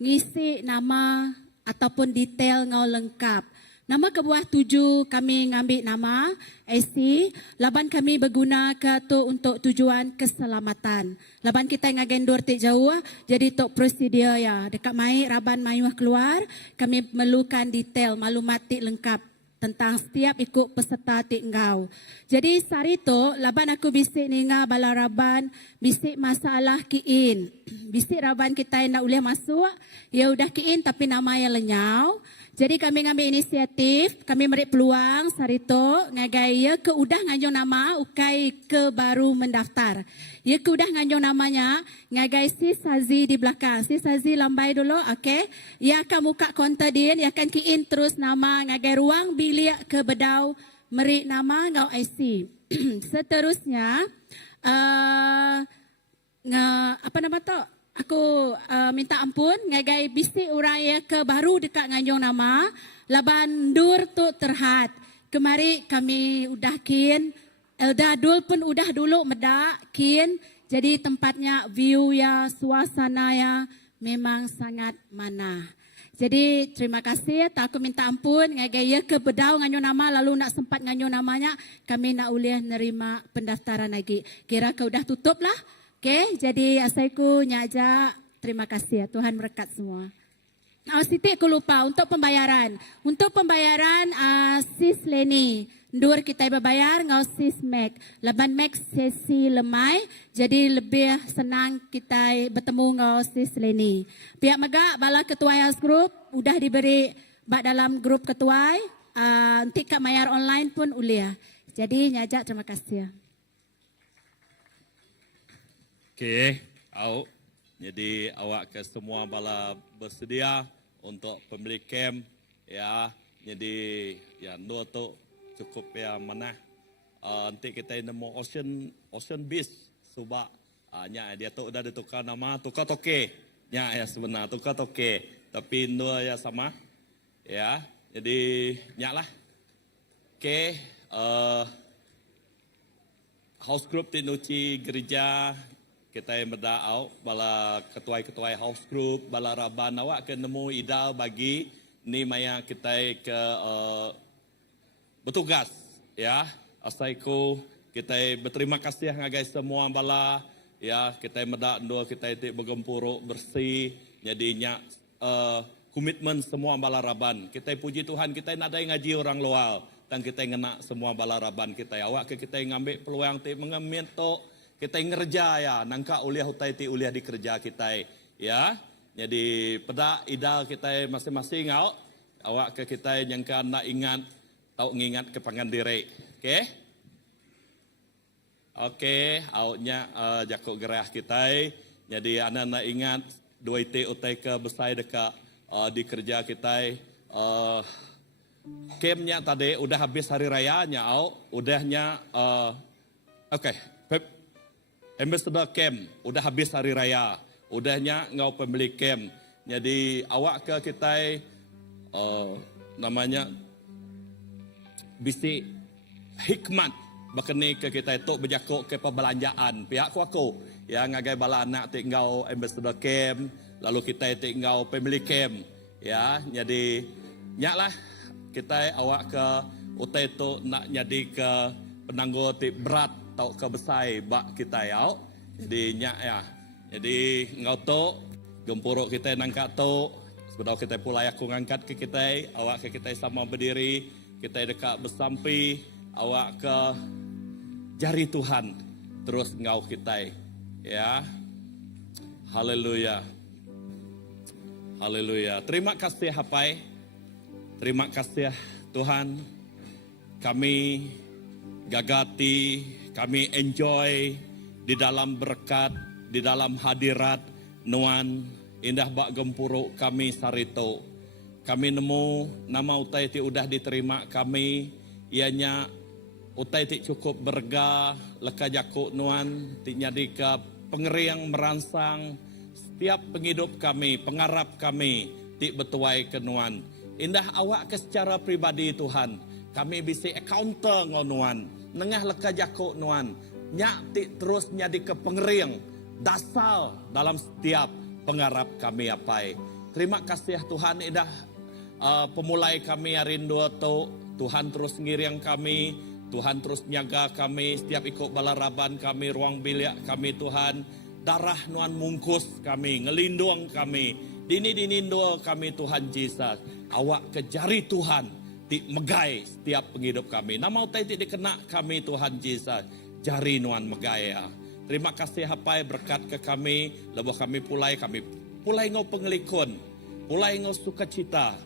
ngisi nama ataupun detail ngau lengkap. Nama ke bawah 7 kami ngambil nama AC. Laban kami berguna ke tu untuk tujuan keselamatan. Laban kita ngagendur tik jauh. Jadi tok prosedur ya. Dekat mai raban mayuh keluar. Kami memerlukan detail maklumat tik lengkap tentang setiap ikut peserta tik ngau. Jadi sari tu laban aku bisik ninga bala raban bisik masalah kiin. Bisik raban kita yang nak boleh masuk. Ya udah kiin tapi nama yang lenyau. Jadi kami ngambil inisiatif, kami beri peluang sarito ngagai ya ke udah nganjong nama ukai ke baru mendaftar. Ya ke udah nganjong namanya ngagai si Sazi di belakang. Si Sazi lambai dulu, okey. Ya akan buka konta dia, ya akan key in terus nama ngagai ruang bilik ke bedau meri nama ngau IC. Seterusnya apa nama tu? Aku minta ampun ngagai bisi uraya ke baru dekat nganjong nama laban dur tu terhad. Kemari kami udah kin Elda Dul pun udah dulu medak kin. Jadi tempatnya view ya suasana ya memang sangat mana. Jadi terima kasih, tak aku minta ampun ngagai ya ke bedau nganjong nama lalu nak sempat nganjong namanya kami nak uliah nerima pendaftaran lagi. Kira kau dah tutup lah. Okey, jadi asaiku nyaja terima kasih ya Tuhan berkat semua. Siti aku lupa untuk pembayaran. Untuk pembayaran sis Leni ndur kita berbayar ngau sis Mac. Laban Mac sesi lemai jadi lebih senang kita bertemu ngau sis Leni. Pihak Megak bala ketua house group udah diberi bak dalam grup ketua. Nanti kat mayar online pun uliah. Jadi nyaja terima kasih ya. Okey, au. Jadi awak ke semua bala bersedia untuk pembeli kem ya. Jadi ya nur tu cukup ya mana. Nanti kita nemu Ocean Beach subak nya dia tu udah ditukar nama tukar toke. Nya ya sebenar tukar toke. Tapi nur ya sama. Ya. Jadi nyak lah. Okey, house group di Nuci gereja kita yang berdaau bala ketua-ketua house group bala raban awak ke nemu idal bagi ni maya kita ke bertugas ya asaiku kita berterima kasih ngagai semua bala ya kita medak dua kita itu bergempuruk bersih jadinya komitmen semua bala raban kita puji Tuhan kita nak ada ngaji orang luar dan kita ngena semua bala raban kita awak ke kita ngambil peluang ti mengeminto kita ngerja ya, nangka uliah utai ti uliah di kerja kita ya. Jadi pada idal kita masing-masing awak ke kita yang kan nak ingat tahu ngingat ke Pangandiri. Okey? Okey, awaknya jakuk gerah kita. Jadi ana nak ingat dua ti utai ke besai dekat di kerja kita. Kemnya tadi udah habis hari rayanya udahnya okey. Ambassador Camp, udah habis hari raya. Udahnya ngau pembeli camp. Jadi awak ke kita namanya bisi hikmat berkeni ke kita itu berjakuk ke perbelanjaan. Pihak aku yang ngagai bala anak tinggal Ambassador Camp, lalu kita tinggal pembeli camp. Ya, jadi nyaklah kita awak ke utai itu nak jadi ke penangguh berat tau ke besai bak kita ya. Jadi nyak ya. Jadi ngau tu gempuruk kita nangkat tu sebab kita pulai aku ngangkat ke kita, awak ke kita sama berdiri, kita dekat bersampi, awak ke jari Tuhan terus ngau kita ya. Haleluya. Haleluya. Terima kasih Hapai. Terima kasih Tuhan. Kami gagati, kami enjoy di dalam berkat, di dalam hadirat Nuan indah bak gempuruk kami sarito. Kami nemu nama utai ti udah diterima kami, ianya utai ti cukup berga, leka jakuk Nuan, ti nyadi ke pengeriang merangsang setiap penghidup kami, pengarap kami, ti betuai ke Nuan. Indah awak ke secara pribadi Tuhan, kami bisa encounter ngonuan, nengah leka jakuk Nuan, nyak ti terus nyadi ke pengeriang, dasar dalam setiap pengarap kami apai. Terima kasih Tuhan indah pemulai kami hari dua tu, Tuhan terus ngiriang kami, Tuhan terus nyaga kami, setiap ikut balaraban kami, ruang bilik kami Tuhan, darah Nuan mungkus kami, ngelindung kami, dini dua kami Tuhan Yesus, awak ke jari Tuhan, ti megai setiap penghidup kami. Nama utai ti dikena kami Tuhan Yesus, jari Nuan megai ya. Terima kasih hapai berkat ke kami, lebuh kami pulai ngau pengelikun, pulai ngau sukacita,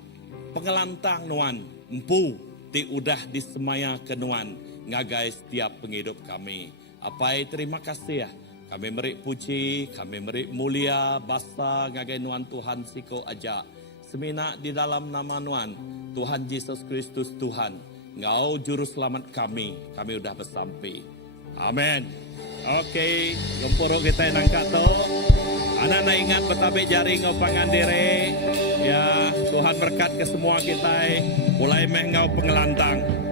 pengelantang nuan empu ti udah disemaya ke nuan ngagai setiap penghidup kami. Apai terima kasih ya. Kami merik puji, kami merik mulia basa ngagai nuan Tuhan siko aja. Semina di dalam nama nuan Tuhan Yesus Kristus Tuhan. Ngau juru selamat kami udah bersampai. Amin. Oke, gempuro kita nangkat to. Anak-anak ingat betabik jari ngau pangandire. Ya, Tuhan berkat ke semua kita. Mulai mengau pengelantang.